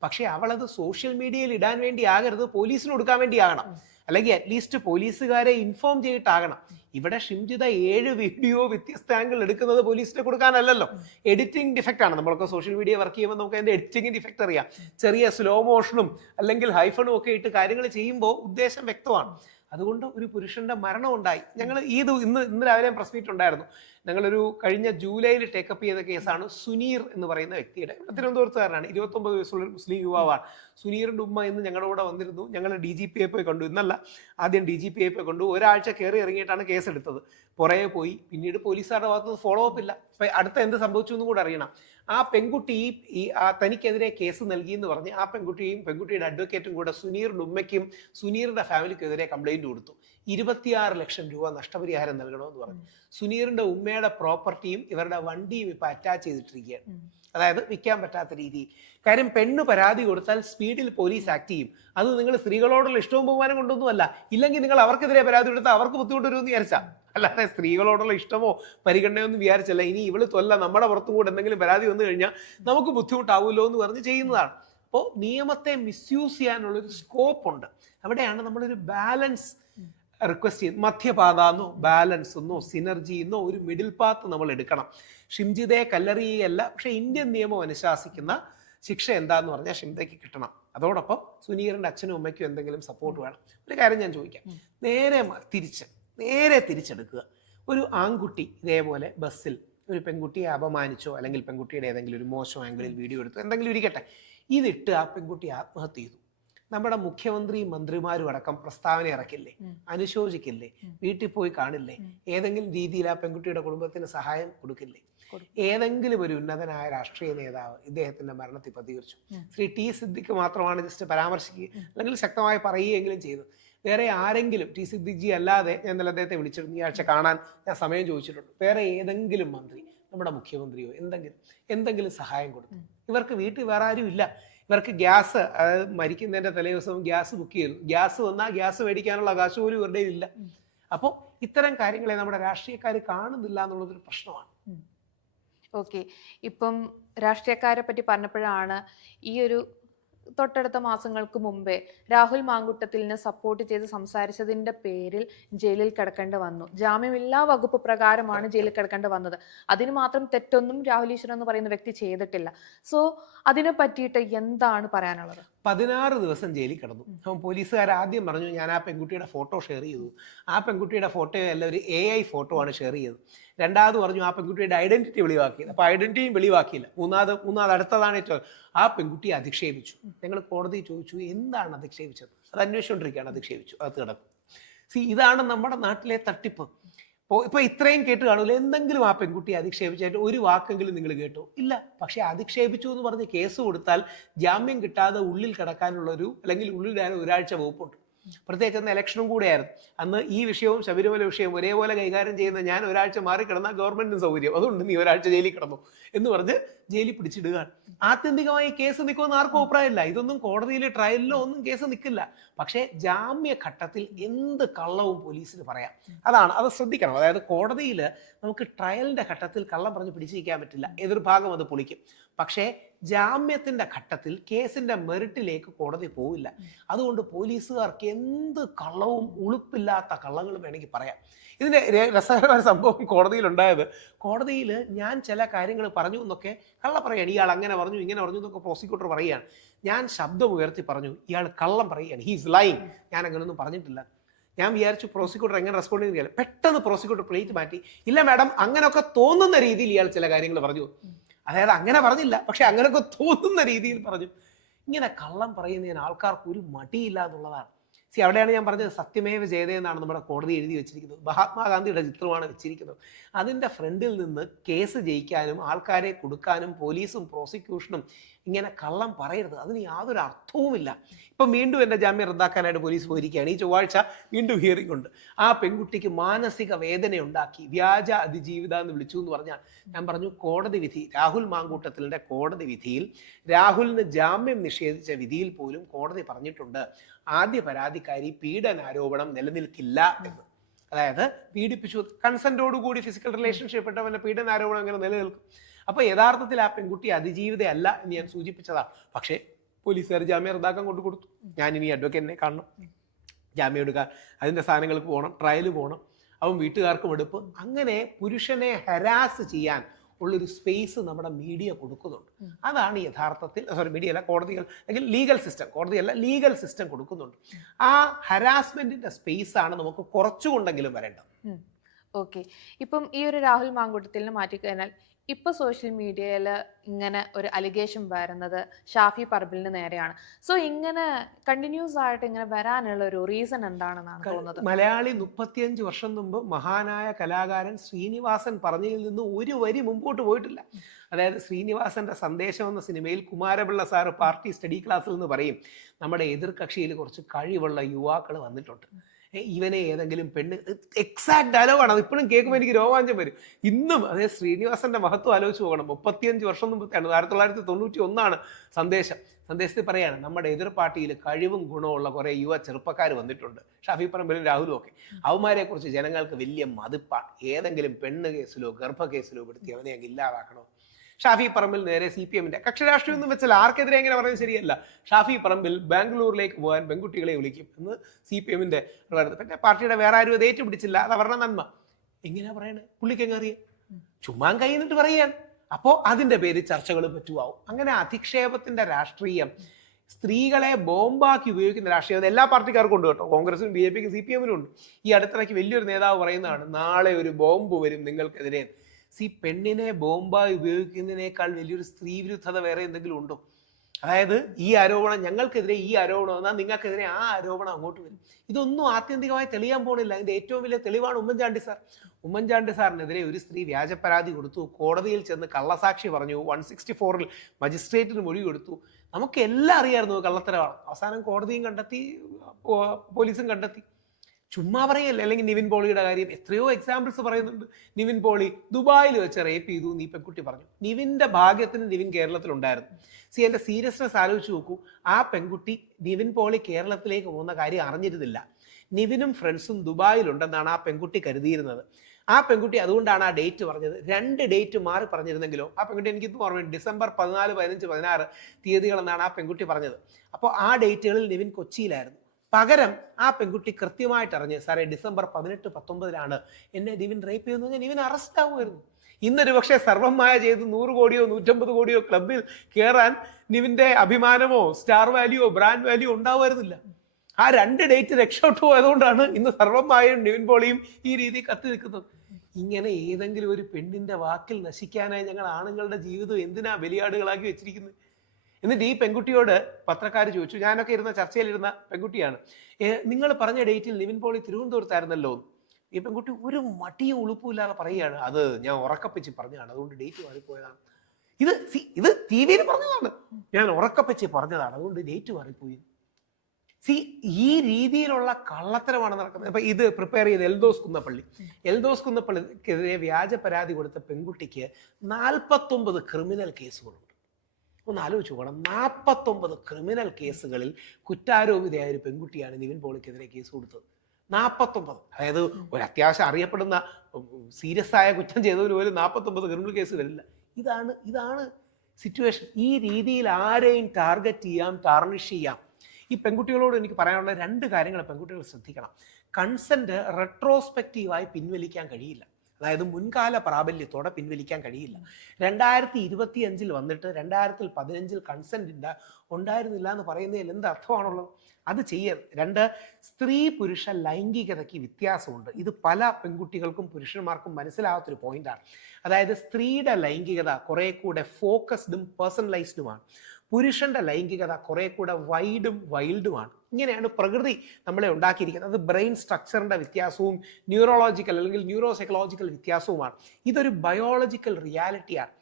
പക്ഷേ അവളത് സോഷ്യൽ മീഡിയയിൽ ഇടാൻ വേണ്ടി ആകരുത്, പോലീസിന് കൊടുക്കാൻ വേണ്ടി ആകണം, അല്ലെങ്കിൽ അറ്റ്ലീസ്റ്റ് പോലീസുകാരെ ഇൻഫോം ചെയ്തിട്ടാകണം. ഇവിടെ ഷിംജിത 7 വീഡിയോ വ്യത്യസ്ത ആംഗിൾ എടുക്കുന്നത് പോലീസിനെ കൊടുക്കാനല്ലല്ലോ. എഡിറ്റിംഗ് ഡിഫക്റ്റ് ആണ്. നമ്മളൊക്കെ സോഷ്യൽ മീഡിയ വർക്ക് ചെയ്യുമ്പോൾ നമുക്ക് അതിന്റെ എഡിറ്റിംഗ് ഡിഫക്റ്റ് അറിയാം. ചെറിയ സ്ലോ മോഷനും അല്ലെങ്കിൽ ഹൈഫണും ഒക്കെ ഇട്ട് കാര്യങ്ങൾ ചെയ്യുമ്പോൾ ഉദ്ദേശം വ്യക്തമാണ്. അതുകൊണ്ട് ഒരു പുരുഷന്റെ മരണം ഉണ്ടായി. ഞങ്ങൾ ഇന്ന് രാവിലെ പ്രസ് മീറ്റ് ഉണ്ടായിരുന്നു. ഞങ്ങളൊരു കഴിഞ്ഞ ജൂലൈയിൽ ടേക്കപ്പ് ചെയ്ത കേസാണ് സുനീർ എന്ന് പറയുന്ന വ്യക്തിയുടെ. തിരുവനന്തപുരത്തുകാരനാണ്, 29 വയസ്സുള്ള മുസ്ലിം യുവാവാണ്. സുനീറിന്റെ ഉമ്മ ഇന്ന് ഞങ്ങളുടെ കൂടെ വന്നിരുന്നു. ഞങ്ങൾ DGPയെ പോയി കണ്ടു. ഇന്നല്ല, ആദ്യം DGPയെ പോയി കണ്ടു. ഒരാഴ്ച കയറി ഇറങ്ങിയിട്ടാണ് കേസ് എടുത്തത്. പുറകെ പോയി. പിന്നീട് പോലീസുകാരുടെ ഭാഗത്തുനിന്ന് ഫോളോ അപ്പ് ഇല്ല. അപ്പൊ അടുത്ത എന്ത് സംഭവിച്ചു എന്നും കൂടെ അറിയണം. ആ പെൺകുട്ടി തനിക്കെതിരെ കേസ് നൽകി എന്ന് പറഞ്ഞ് ആ പെൺകുട്ടിയും പെൺകുട്ടിയുടെ അഡ്വക്കേറ്റും കൂടെ സുനീറിന്റെ ഉമ്മയ്ക്കും സുനീറിന്റെ ഫാമിലിക്കെതിരെ കംപ്ലൈന്റ് കൊടുത്തു. 26 ലക്ഷം രൂപ നഷ്ടപരിഹാരം നൽകണമെന്ന് പറഞ്ഞു. സുനീറിന്റെ ഉമ്മയുടെ പ്രോപ്പർട്ടിയും ഇവരുടെ വണ്ടിയും ഇപ്പൊ അറ്റാച്ച് ചെയ്തിട്ടിരിക്കുകയാണ്. അതായത് വിൽക്കാൻ പറ്റാത്ത രീതിയിൽ. കാര്യം പെണ്ണ് പരാതി കൊടുത്താൽ സ്പീഡിൽ പോലീസ് ആക്ട് ചെയ്യും. അത് നിങ്ങൾ സ്ത്രീകളോടുള്ള ഇഷ്ടവും ബഹുമാനം കൊണ്ടൊന്നുമല്ല. ഇല്ലെങ്കിൽ നിങ്ങൾ അവർക്കെതിരെ പരാതി കൊടുത്താൽ അവർക്ക് ബുദ്ധിമുട്ട് വരുമെന്ന് വിചാരിച്ചാൽ, അല്ലാതെ സ്ത്രീകളോടുള്ള ഇഷ്ടമോ പരിഗണനയോ ഒന്നും വിചാരിച്ചല്ല. ഇനി ഇവള് തൊല്ല നമ്മുടെ പുറത്തും കൂടെ എന്തെങ്കിലും പരാതി വന്നു കഴിഞ്ഞാൽ നമുക്ക് ബുദ്ധിമുട്ടാവുമല്ലോ എന്ന് പറഞ്ഞ് ചെയ്യുന്നതാണ്. അപ്പോൾ നിയമത്തെ മിസ്യൂസ് ചെയ്യാനുള്ള ഒരു സ്കോപ്പ് ഉണ്ട്. അവിടെയാണ് നമ്മളൊരു ബാലൻസ് റിക്വസ്റ്റ് ചെയ്ത് മധ്യപാത എന്നോ ബാലൻസ് എന്നോ സിനർജി എന്നോ ഒരു മിഡിൽ പാത്ത് നമ്മൾ എടുക്കണം. ഷിംജിതയെ കല്ലെറിയല്ല, പക്ഷെ ഇന്ത്യൻ നിയമം അനുശാസിക്കുന്ന ശിക്ഷ എന്താന്ന് പറഞ്ഞാൽ ഷിംജിതയ്ക്ക് കിട്ടണം. അതോടൊപ്പം സുനീറിന്റെ അച്ഛനും അമ്മയ്ക്കും എന്തെങ്കിലും സപ്പോർട്ട് വേണം. ഒരു കാര്യം ഞാൻ ചോദിക്കാം, നേരെ തിരിച്ചെടുക്കുക. ഒരു ആൺകുട്ടി ഇതേപോലെ ബസ്സിൽ ഒരു പെൺകുട്ടിയെ അപമാനിച്ചോ അല്ലെങ്കിൽ പെൺകുട്ടിയുടെ ഏതെങ്കിലും ഒരു മോശം ആംഗിളിൽ വീഡിയോ എടുത്തോ എന്തെങ്കിലും ഇരിക്കട്ടെ, ഇതിട്ട് ആ പെൺകുട്ടി ആത്മഹത്യ ചെയ്തു. നമ്മുടെ മുഖ്യമന്ത്രിയും മന്ത്രിമാരും അടക്കം പ്രസ്താവന ഇറക്കില്ലേ, അനുശോചിക്കില്ലേ, വീട്ടിൽ പോയി കാണില്ലേ, ഏതെങ്കിലും രീതിയിൽ ആ പെൺകുട്ടിയുടെ കുടുംബത്തിന് സഹായം കൊടുക്കില്ലേ? ഏതെങ്കിലും ഒരു ഉന്നതനായ രാഷ്ട്രീയ നേതാവ് ഇദ്ദേഹത്തിന്റെ മരണത്തിൽ പ്രതികരിച്ചു? ശ്രീ ടി സിദ്ദിഖ് മാത്രമാണ് ജസ്റ്റ് പരാമർശിക്കുക അല്ലെങ്കിൽ ശക്തമായി പറയുകയെങ്കിലും ചെയ്തു. വേറെ ആരെങ്കിലും, ടി സിദ്ദിഖ് ജി അല്ലാതെ, ഞാൻ ഇന്നലെ അദ്ദേഹത്തെ വിളിച്ചിരുന്നു, ഈ ആഴ്ച കാണാൻ ഞാൻ സമയം ചോദിച്ചിട്ടുണ്ട്, വേറെ ഏതെങ്കിലും മന്ത്രി, നമ്മുടെ മുഖ്യമന്ത്രിയോ എന്തെങ്കിലും സഹായം കൊടുത്തു? ഇവർക്ക് വീട്ടിൽ വേറെ ആരും ഇല്ല. ഇവർക്ക് ഗ്യാസ്, അതായത് മരിക്കുന്നതിന്റെ തലേ ദിവസം ഗ്യാസ് ബുക്ക് ചെയ്തു. ഗ്യാസ് വന്നാൽ ഗ്യാസ് മേടിക്കാനുള്ള കാശ് പോലും ഇവരുടെ ഇല്ല. അപ്പോൾ ഇത്തരം കാര്യങ്ങളെ നമ്മുടെ രാഷ്ട്രീയക്കാർ കാണുന്നില്ല എന്നുള്ളതൊരു പ്രശ്നമാണ്. ഓക്കെ, ഇപ്പം രാഷ്ട്രീയക്കാരെ പറ്റി പറഞ്ഞപ്പോഴാണ് ഈ ഒരു തൊട്ടടുത്ത മാസങ്ങൾക്ക് മുമ്പേ രാഹുൽ മാങ്കുട്ടത്തിലിനെ സപ്പോർട്ട് ചെയ്ത് സംസാരിച്ചതിന്റെ പേരിൽ ജയിലിൽ കിടക്കേണ്ടി വന്നു. ജാമ്യമില്ലാ വകുപ്പ് പ്രകാരമാണ് ജയിലിൽ കിടക്കേണ്ടി വന്നത്. അതിന് മാത്രം തെറ്റൊന്നും രാഹുൽ ഈശ്വർ എന്ന് പറയുന്ന വ്യക്തി ചെയ്തിട്ടില്ല. സോ അതിനെ പറ്റിയിട്ട് എന്താണ് പറയാനുള്ളത്? 16 ദിവസം ജയിലിൽ കിടന്നു. അപ്പം പോലീസുകാർ ആദ്യം പറഞ്ഞു ഞാൻ ആ പെൺകുട്ടിയുടെ ഫോട്ടോ ഷെയർ ചെയ്തു. ആ പെൺകുട്ടിയുടെ ഫോട്ടോ അല്ല, ഒരു AI ഫോട്ടോ ആണ് ഷെയർ ചെയ്തത്. രണ്ടാമത് പറഞ്ഞു ആ പെൺകുട്ടിയുടെ ഐഡന്റിറ്റി വെളിവാക്കിയത്. അപ്പോൾ ഐഡന്റിറ്റിയും വെളിവാക്കിയില്ല. മൂന്നാമത് അടുത്തതാണ് ഏറ്റവും, ആ പെൺകുട്ടിയെ അധിക്ഷേപിച്ചു. ഞങ്ങൾ കോടതി ചോദിച്ചു എന്താണ് അധിക്ഷേപിച്ചത്? അത് അന്വേഷിച്ചുകൊണ്ടിരിക്കുകയാണ്. അധിക്ഷേപിച്ചു, അത് കിടക്കും. ഇതാണ് നമ്മുടെ നാട്ടിലെ തട്ടിപ്പ്. ഇപ്പൊ ഇത്രയും കേട്ട് കാണൂല. എന്തെങ്കിലും ആ പെൺകുട്ടിയെ അധിക്ഷേപിച്ചായിട്ട് ഒരു വാക്കെങ്കിലും നിങ്ങൾ കേട്ടോ? ഇല്ല. പക്ഷെ അധിക്ഷേപിച്ചു എന്ന് പറഞ്ഞ് കേസ് കൊടുത്താൽ ജാമ്യം കിട്ടാതെ ഉള്ളിൽ കിടക്കാനുള്ളൊരു, അല്ലെങ്കിൽ ഉള്ളിൽ ഒരാഴ്ച വകുപ്പുണ്ട്. പ്രത്യേകിച്ച് അന്ന് ഇലക്ഷനും കൂടെയായിരുന്നു. അന്ന് ഈ വിഷയവും ശബരിമല വിഷയവും ഒരേപോലെ കൈകാര്യം ചെയ്യുന്ന ഞാൻ ഒരാഴ്ച മാറി കിടന്നാൽ ഗവൺമെന്റിന് സൗകര്യം, അതുകൊണ്ട് നീ ഒരാഴ്ച ജയിലിൽ കിടന്നു എന്ന് പറഞ്ഞ് ജയിലിൽ പിടിച്ചിടുകയാണ്. ആത്യന്തികമായി കേസ് നിൽക്കുമെന്ന് ആർക്കും അഭിപ്രായമില്ല. ഇതൊന്നും കോടതിയിലെ ട്രയലിലോ ഒന്നും കേസ് നിൽക്കില്ല. പക്ഷേ ജാമ്യഘട്ടത്തിൽ എന്ത് കള്ളവും പോലീസിന് പറയാം. അത് ശ്രദ്ധിക്കണം. അതായത് കോടതിയിൽ നമുക്ക് ട്രയലിന്റെ ഘട്ടത്തിൽ കള്ളം പറഞ്ഞ് പിടിച്ചിരിക്കാൻ പറ്റില്ല. എതിർഭാഗം അത് പൊളിക്കും. പക്ഷേ ജാമ്യത്തിന്റെ ഘട്ടത്തിൽ കേസിന്റെ മെറിറ്റിലേക്ക് കോടതി പോവില്ല. അതുകൊണ്ട് പോലീസുകാർക്ക് എന്ത് കള്ളവും ഉളുപ്പില്ലാത്ത കള്ളങ്ങളും വേണമെങ്കിൽ പറയാം. ഇതിന്റെ രസകരമായ സംഭവം കോടതിയിൽ ഉണ്ടായത്, കോടതിയിൽ ഞാൻ ചില കാര്യങ്ങൾ പറഞ്ഞു എന്നൊക്കെ കള്ള പറയുകയാണ്. ഇയാൾ അങ്ങനെ പറഞ്ഞു ഇങ്ങനെ പറഞ്ഞു എന്നൊക്കെ പ്രോസിക്യൂട്ടർ പറയുകയാണ്. ഞാൻ ശബ്ദം ഉയർത്തി പറഞ്ഞു ഇയാൾ കള്ളം പറയുകയാണ്, ഹീസ് ലൈങ്, ഞാൻ അങ്ങനെയൊന്നും പറഞ്ഞിട്ടില്ല. ഞാൻ വിചാരിച്ചു പ്രോസിക്യൂട്ടർ എങ്ങനെ റെസ്പോണ്ട് ചെയ്യുന്നില്ല. പെട്ടെന്ന് പ്രോസിക്യൂട്ടർ പ്ലേറ്റ് മാറ്റി, ഇല്ല മാഡം അങ്ങനെയൊക്കെ തോന്നുന്ന രീതിയിൽ ഇയാൾ ചില കാര്യങ്ങൾ പറഞ്ഞു. അതായത് അങ്ങനെ പറഞ്ഞില്ല, പക്ഷെ അങ്ങനെയൊക്കെ തോന്നുന്ന രീതിയിൽ പറഞ്ഞു. ഇങ്ങനെ കള്ളം പറയുന്നതിന് ആൾക്കാർക്ക് ഒരു മടിയില്ല എന്നുള്ളതാണ്. അവിടെയാണ് ഞാൻ പറഞ്ഞത് സത്യമേവ ജയതേ എന്നാണ് നമ്മുടെ കോടതി എഴുതി വെച്ചിരിക്കുന്നത്. മഹാത്മാഗാന്ധിയുടെ ചിത്രമാണ് വെച്ചിരിക്കുന്നത്. അതിൻ്റെ ഫ്രണ്ടിൽ നിന്ന് കേസ് ജയിക്കാനും ആൾക്കാരെ കൊടുക്കാനും പോലീസും പ്രോസിക്യൂഷനും ഇങ്ങനെ കള്ളം പറയരുത്. അതിന് യാതൊരു അർത്ഥവുമില്ല. ഇപ്പം വീണ്ടും എൻ്റെ ജാമ്യം റദ്ദാക്കാനായിട്ട് പോലീസ് പോയിരിക്കുകയാണ്. ഈ ചൊവ്വാഴ്ച വീണ്ടും ഹിയറിംഗ് ഉണ്ട്. ആ പെൺകുട്ടിക്ക് മാനസിക വേദന ഉണ്ടാക്കി വ്യാജ അതിജീവിത എന്ന് വിളിച്ചു എന്ന് പറഞ്ഞാൽ, ഞാൻ പറഞ്ഞു കോടതി വിധി, രാഹുൽ മാങ്കൂട്ടത്തിലിൻ്റെ കോടതി വിധിയിൽ രാഹുലിന് ജാമ്യം നിഷേധിച്ച വിധിയിൽ പോലും കോടതി പറഞ്ഞിട്ടുണ്ട് ആദ്യ പരാതിക്കാരി പീഡനാരോപണം നിലനിൽക്കില്ല എന്ന്. അതായത് പീഡിപ്പിച്ചു, കൺസെന്റോടുകൂടി ഫിസിക്കൽ റിലേഷൻഷിപ്പ് ഇട്ടവന്റെ പീഡനാരോപണം എങ്ങനെ നിലനിൽക്കും? അപ്പൊ യഥാർത്ഥത്തിൽ ആ പെൺകുട്ടി അതിജീവിതയല്ല എന്ന് ഞാൻ സൂചിപ്പിച്ചതാണ്. പക്ഷേ പോലീസുകാർ ജാമ്യം റദ്ദാക്കാൻ കൊണ്ടു കൊടുത്തു. ഞാൻ ഇനി അഡ്വക്കേറ്റിനെ കാണണം, ജാമ്യം എടുക്കാൻ, അതിന്റെ സാധനങ്ങൾക്ക് പോകണം, ട്രയൽ പോകണം, അവൻ വീട്ടുകാർക്കും എടുപ്പ്. അങ്ങനെ പുരുഷനെ ഹരാസ് ചെയ്യാൻ ഉള്ളൊരു സ്പേസ് നമ്മുടെ മീഡിയ കൊടുക്കുന്നുണ്ട്. അതാണ് യഥാർത്ഥത്തിൽ, മീഡിയ അല്ല, കോടതികൾ അല്ലെങ്കിൽ ലീഗൽ സിസ്റ്റം, കോടതിയല്ല ലീഗൽ സിസ്റ്റം കൊടുക്കുന്നുണ്ട്. ആ ഹരാസ്മെന്റിന്റെ സ്പേസ് ആണ് നമുക്ക് കുറച്ചുകൊണ്ടെങ്കിലും വരേണ്ടത്. ഓക്കെ, ഇപ്പം ഈ ഒരു രാഹുൽ മാങ്കൂട്ടത്തിലിനെ മാറ്റിക്കഴിഞ്ഞാൽ ഇപ്പൊ സോഷ്യൽ മീഡിയയിൽ ഇങ്ങനെ ഒരു അലിഗേഷൻ വരുന്നത് ഷാഫി പറമ്പിലിന് നേരെയാണ്. സോ ഇങ്ങനെ കണ്ടിന്യൂസ് ആയിട്ട് ഇങ്ങനെ വരാനുള്ള ഒരു റീസൺ എന്താണെന്നാണ് തോന്നുന്നത്? മലയാളി 35 വർഷം മുമ്പ് മഹാനായ കലാകാരൻ ശ്രീനിവാസൻ പറഞ്ഞതിൽ നിന്ന് ഒരു വരി മുമ്പോട്ട് പോയിട്ടില്ല. അതായത് ശ്രീനിവാസന്റെ സന്ദേശം എന്ന സിനിമയിൽ കുമാരപിള്ള സാറ് പാർട്ടി സ്റ്റഡി ക്ലാസ്സിൽ നിന്ന് പറയും, നമ്മുടെ എതിർകക്ഷിയിൽ കുറച്ച് കഴിവുള്ള യുവാക്കൾ വന്നിട്ടുണ്ട്, ഇവനെ ഏതെങ്കിലും പെണ്ണ്, എക്സാക്ട് ഡയലോഗാണ് അത്. ഇപ്പോഴും കേൾക്കുമ്പോൾ എനിക്ക് രോമാഞ്ചം വരും. ഇന്നും അതേ ശ്രീനിവാസന്റെ മഹത്വം ആലോചിച്ച് പോകണം. 35 വർഷം മുമ്പ് 1991 സന്ദേശത്തിൽ പറയാണ്, നമ്മുടെ എതിർ പാർട്ടിയിൽ കഴിവും ഗുണമുള്ള കുറെ യുവ ചെറുപ്പക്കാർ വന്നിട്ടുണ്ട്, ഷാഫി പറമ്പിലും രാഹുലും ഒക്കെ. അവന്മാരെ കുറിച്ച് ജനങ്ങൾക്ക് വലിയ മതിപ്പാണ്. ഏതെങ്കിലും പെണ്ണ് കേസിലോ ഗർഭ കേസിലോ പെടുത്തി അവനെ അങ്ങ് ഇല്ലാതാക്കണോ. ഷാഫി പറമ്പിൽ നേരെ CPM കക്ഷി രാഷ്ട്രീയം ഒന്നും വെച്ചാൽ ആർക്കെതിരെ എങ്ങനെ പറയുന്നത് ശരിയല്ല. ഷാഫി പറമ്പിൽ ബാംഗ്ലൂരിലേക്ക് പോകാൻ പെൺകുട്ടികളെ വിളിക്കും എന്ന് CPM പിന്നെ പാർട്ടിയുടെ വേറെ ആരും അത് ഏറ്റുപിടിച്ചില്ല, അത് അവരുടെ നന്മ. എങ്ങനെയാ പറയണേ? പുള്ളിക്ക് എങ്ങനെ അറിയാം? ചുമ്മാ കൈ നിന്നിട്ട് പറയാൻ. അപ്പോൾ അതിന്റെ പേര് ചർച്ചകൾ പറ്റുവാവും. അങ്ങനെ അധിക്ഷേപത്തിന്റെ രാഷ്ട്രീയം, സ്ത്രീകളെ ബോംബാക്കി ഉപയോഗിക്കുന്ന രാഷ്ട്രീയം എല്ലാ പാർട്ടിക്കാർക്കും ഉണ്ട് കേട്ടോ. കോൺഗ്രസിനും BJPക്കും CPM ഉണ്ട്. ഈ അടുത്തിടയ്ക്ക് വലിയൊരു നേതാവ് പറയുന്നതാണ്, നാളെ ഒരു ബോംബ് വരും നിങ്ങൾക്കെതിരെ. പെണ്ണിനെ ബോംബായി ഉപയോഗിക്കുന്നതിനേക്കാൾ വലിയൊരു സ്ത്രീ വിരുദ്ധത വേറെ എന്തെങ്കിലും ഉണ്ടോ? അതായത് ഈ ആരോപണം ഞങ്ങൾക്കെതിരെ, ഈ ആരോപണം എന്നാൽ നിങ്ങൾക്കെതിരെ ആ ആരോപണം അങ്ങോട്ട് വരും. ഇതൊന്നും ആത്യന്തികമായി തെളിയാൻ പോണില്ല. അതിന്റെ ഏറ്റവും വലിയ തെളിവാണ് ഉമ്മൻചാണ്ടി സാർ. ഉമ്മൻചാണ്ടി സാറിനെതിരെ ഒരു സ്ത്രീ വ്യാജ പരാതി കൊടുത്തു, കോടതിയിൽ ചെന്ന് കള്ളസാക്ഷി പറഞ്ഞു, 164 മജിസ്ട്രേറ്റിന് മൊഴി കൊടുത്തു. നമുക്ക് എല്ലാം അറിയാമായിരുന്നു കള്ളത്തരമാണ്. അവസാനം കോടതിയും കണ്ടെത്തി, പോലീസും കണ്ടെത്തി. ചുമ്മാ പറയല്ലേ. അല്ലെങ്കിൽ നിവിൻ പോളിയുടെ കാര്യം എത്രയോ എക്സാമ്പിൾസ് പറയുന്നുണ്ട്. നിവിൻ പോളി ദുബായിൽ വെച്ച് റേപ്പ് ചെയ്തു നീ പെൺകുട്ടി പറഞ്ഞു. നിവിന്റെ ഭാഗ്യത്തിന് നിവിൻ കേരളത്തിലുണ്ടായിരുന്നു. എൻ്റെ സീരിയസ്നെസ് ആലോചിച്ച് നോക്കൂ. ആ പെൺകുട്ടി നിവിൻ പോളി കേരളത്തിലേക്ക് പോകുന്ന കാര്യം അറിഞ്ഞിരുന്നില്ല. നിവിനും ഫ്രണ്ട്സും ദുബായിലുണ്ടെന്നാണ് ആ പെൺകുട്ടി കരുതിയിരുന്നത്. ആ പെൺകുട്ടി അതുകൊണ്ടാണ് ആ ഡേറ്റ് പറഞ്ഞത്. 2 ഡേറ്റ് മാറി പറഞ്ഞിരുന്നെങ്കിലോ, ആ പെൺകുട്ടി എനിക്കിന്ന് ഓർമ്മയുണ്ട്, ഡിസംബർ 14, 15, 16 തീയതികളെന്നാണ് ആ പെൺകുട്ടി പറഞ്ഞത്. അപ്പോൾ ആ ഡേറ്റുകളിൽ നിവിൻ കൊച്ചിയിലായിരുന്നു. പകരം ആ പെൺകുട്ടി കൃത്യമായിട്ട് അറിഞ്ഞ്, സാറേ ഡിസംബർ 18, 19 എന്നെ നിവിൻ റേപ്പ് ചെയ്യുന്നത്, നിവിൻ അറസ്റ്റ് ആവുമായിരുന്നു. ഇന്നൊരു പക്ഷേ സർവമായ ചെയ്ത് 100 കോടിയോ 150 കോടിയോ ക്ലബിൽ കയറാൻ നിവിന്റെ അഭിമാനമോ സ്റ്റാർ വാല്യൂയോ ബ്രാൻഡ് വാല്യൂ ഉണ്ടാവുമായിരുന്നില്ല. ആ 2 ഡേറ്റ് രക്ഷപ്പെട്ടു പോയതുകൊണ്ടാണ് ഇന്ന് സർവമായും നിവിൻ പോളിയും ഈ രീതി കത്തി നിൽക്കുന്നത്. ഇങ്ങനെ ഏതെങ്കിലും ഒരു പെണ്ണിന്റെ വാക്കിൽ നശിക്കാനായി ഞങ്ങൾ ആണുങ്ങളുടെ ജീവിതം എന്തിനാ ബലിയാടുകളാക്കി വെച്ചിരിക്കുന്നത്? എന്നിട്ട് ഈ പെൺകുട്ടിയോട് പത്രക്കാർ ചോദിച്ചു, ഞാനൊക്കെ ഇരുന്ന ചർച്ചയിലിരുന്ന പെൺകുട്ടിയാണ്, നിങ്ങൾ പറഞ്ഞ ഡേറ്റിൽ നിവിൻ പോളി തിരുവനന്തപുരത്തായിരുന്നല്ലോ. ഈ പെൺകുട്ടി ഒരു മടിയും ഉളുപ്പുമില്ലാതെ പറയുകയാണ്, അത് ഞാൻ ഉറക്കപ്പിച്ച് പറഞ്ഞതാണ്, അതുകൊണ്ട് ഡേറ്റ് മാറിപ്പോയതാണ്. ഇത് TV പറഞ്ഞതാണ്, ഞാൻ ഉറക്കപ്പിച്ച് പറഞ്ഞതാണ്, അതുകൊണ്ട് ഡേറ്റ് മാറിപ്പോയി. ഈ രീതിയിലുള്ള കള്ളത്തരമാണ് നടക്കുന്നത്. അപ്പൊ ഇത് പ്രിപ്പയർ ചെയ്ത് എൽദോസ് കുന്നപ്പള്ളിക്കെതിരെ വ്യാജ പരാതി കൊടുത്ത പെൺകുട്ടിക്ക് 49 ക്രിമിനൽ കേസുകളുണ്ട്. ഒന്ന് ആലോചിച്ച് പോകണം. 49 ക്രിമിനൽ കേസുകളിൽ കുറ്റാരോപിതയായ ഒരു പെൺകുട്ടിയാണ് നിവിൻ പോളിക്കെതിരെ കേസ് കൊടുത്തത്. 49. അതായത് ഒരു അത്യാവശ്യം അറിയപ്പെടുന്ന സീരിയസ് ആയ കുറ്റം ചെയ്തവന് പോലും 49 ക്രിമിനൽ കേസ് വരില്ല. ഇതാണ് സിറ്റുവേഷൻ. ഈ രീതിയിൽ ആരെയും ടാർഗറ്റ് ചെയ്യാം, ടാർണിഷ് ചെയ്യാം. ഈ പെൺകുട്ടികളോട് എനിക്ക് പറയാനുള്ള 2 കാര്യങ്ങൾ പെൺകുട്ടികൾ ശ്രദ്ധിക്കണം. കൺസെന്റ് റെട്രോസ്പെക്റ്റീവായി പിൻവലിക്കാൻ കഴിയില്ല. അതായത് മുൻകാല പ്രാബല്യത്തോടെ പിൻവലിക്കാൻ കഴിയില്ല. 2025 വന്നിട്ട് 2015 കൺസെന്റ് ഉണ്ടായിരുന്നില്ല എന്ന് പറയുന്നതിൽ എന്ത് അർത്ഥമാണുള്ളത്? അത് ചെയ്യരുത്. 2, സ്ത്രീ പുരുഷ ലൈംഗികതയ്ക്ക് വ്യത്യാസമുണ്ട്. ഇത് പല പെൺകുട്ടികൾക്കും പുരുഷന്മാർക്കും മനസ്സിലാകാത്തൊരു പോയിന്റാണ്. അതായത് സ്ത്രീയുടെ ലൈംഗികത കുറെ കൂടെ ഫോക്കസ്ഡും പേഴ്സണലൈസ്ഡുമാണ്. പുരുഷന്റെ ലൈംഗികത കുറെ കൂടെ വൈഡും വൈൽഡുമാണ്. ഇങ്ങനെയാണ് പ്രകൃതി നമ്മളെ ഉണ്ടാക്കിയിരിക്കുന്നത്. അത് ബ്രെയിൻ സ്ട്രക്ചറിന്റെ വ്യത്യാസവും ന്യൂറോളജിക്കൽ അല്ലെങ്കിൽ ന്യൂറോ സൈക്കോളജിക്കൽ വ്യത്യാസവുമാണ്. ഇതൊരു ബയോളജിക്കൽ റിയാലിറ്റിയാണ്.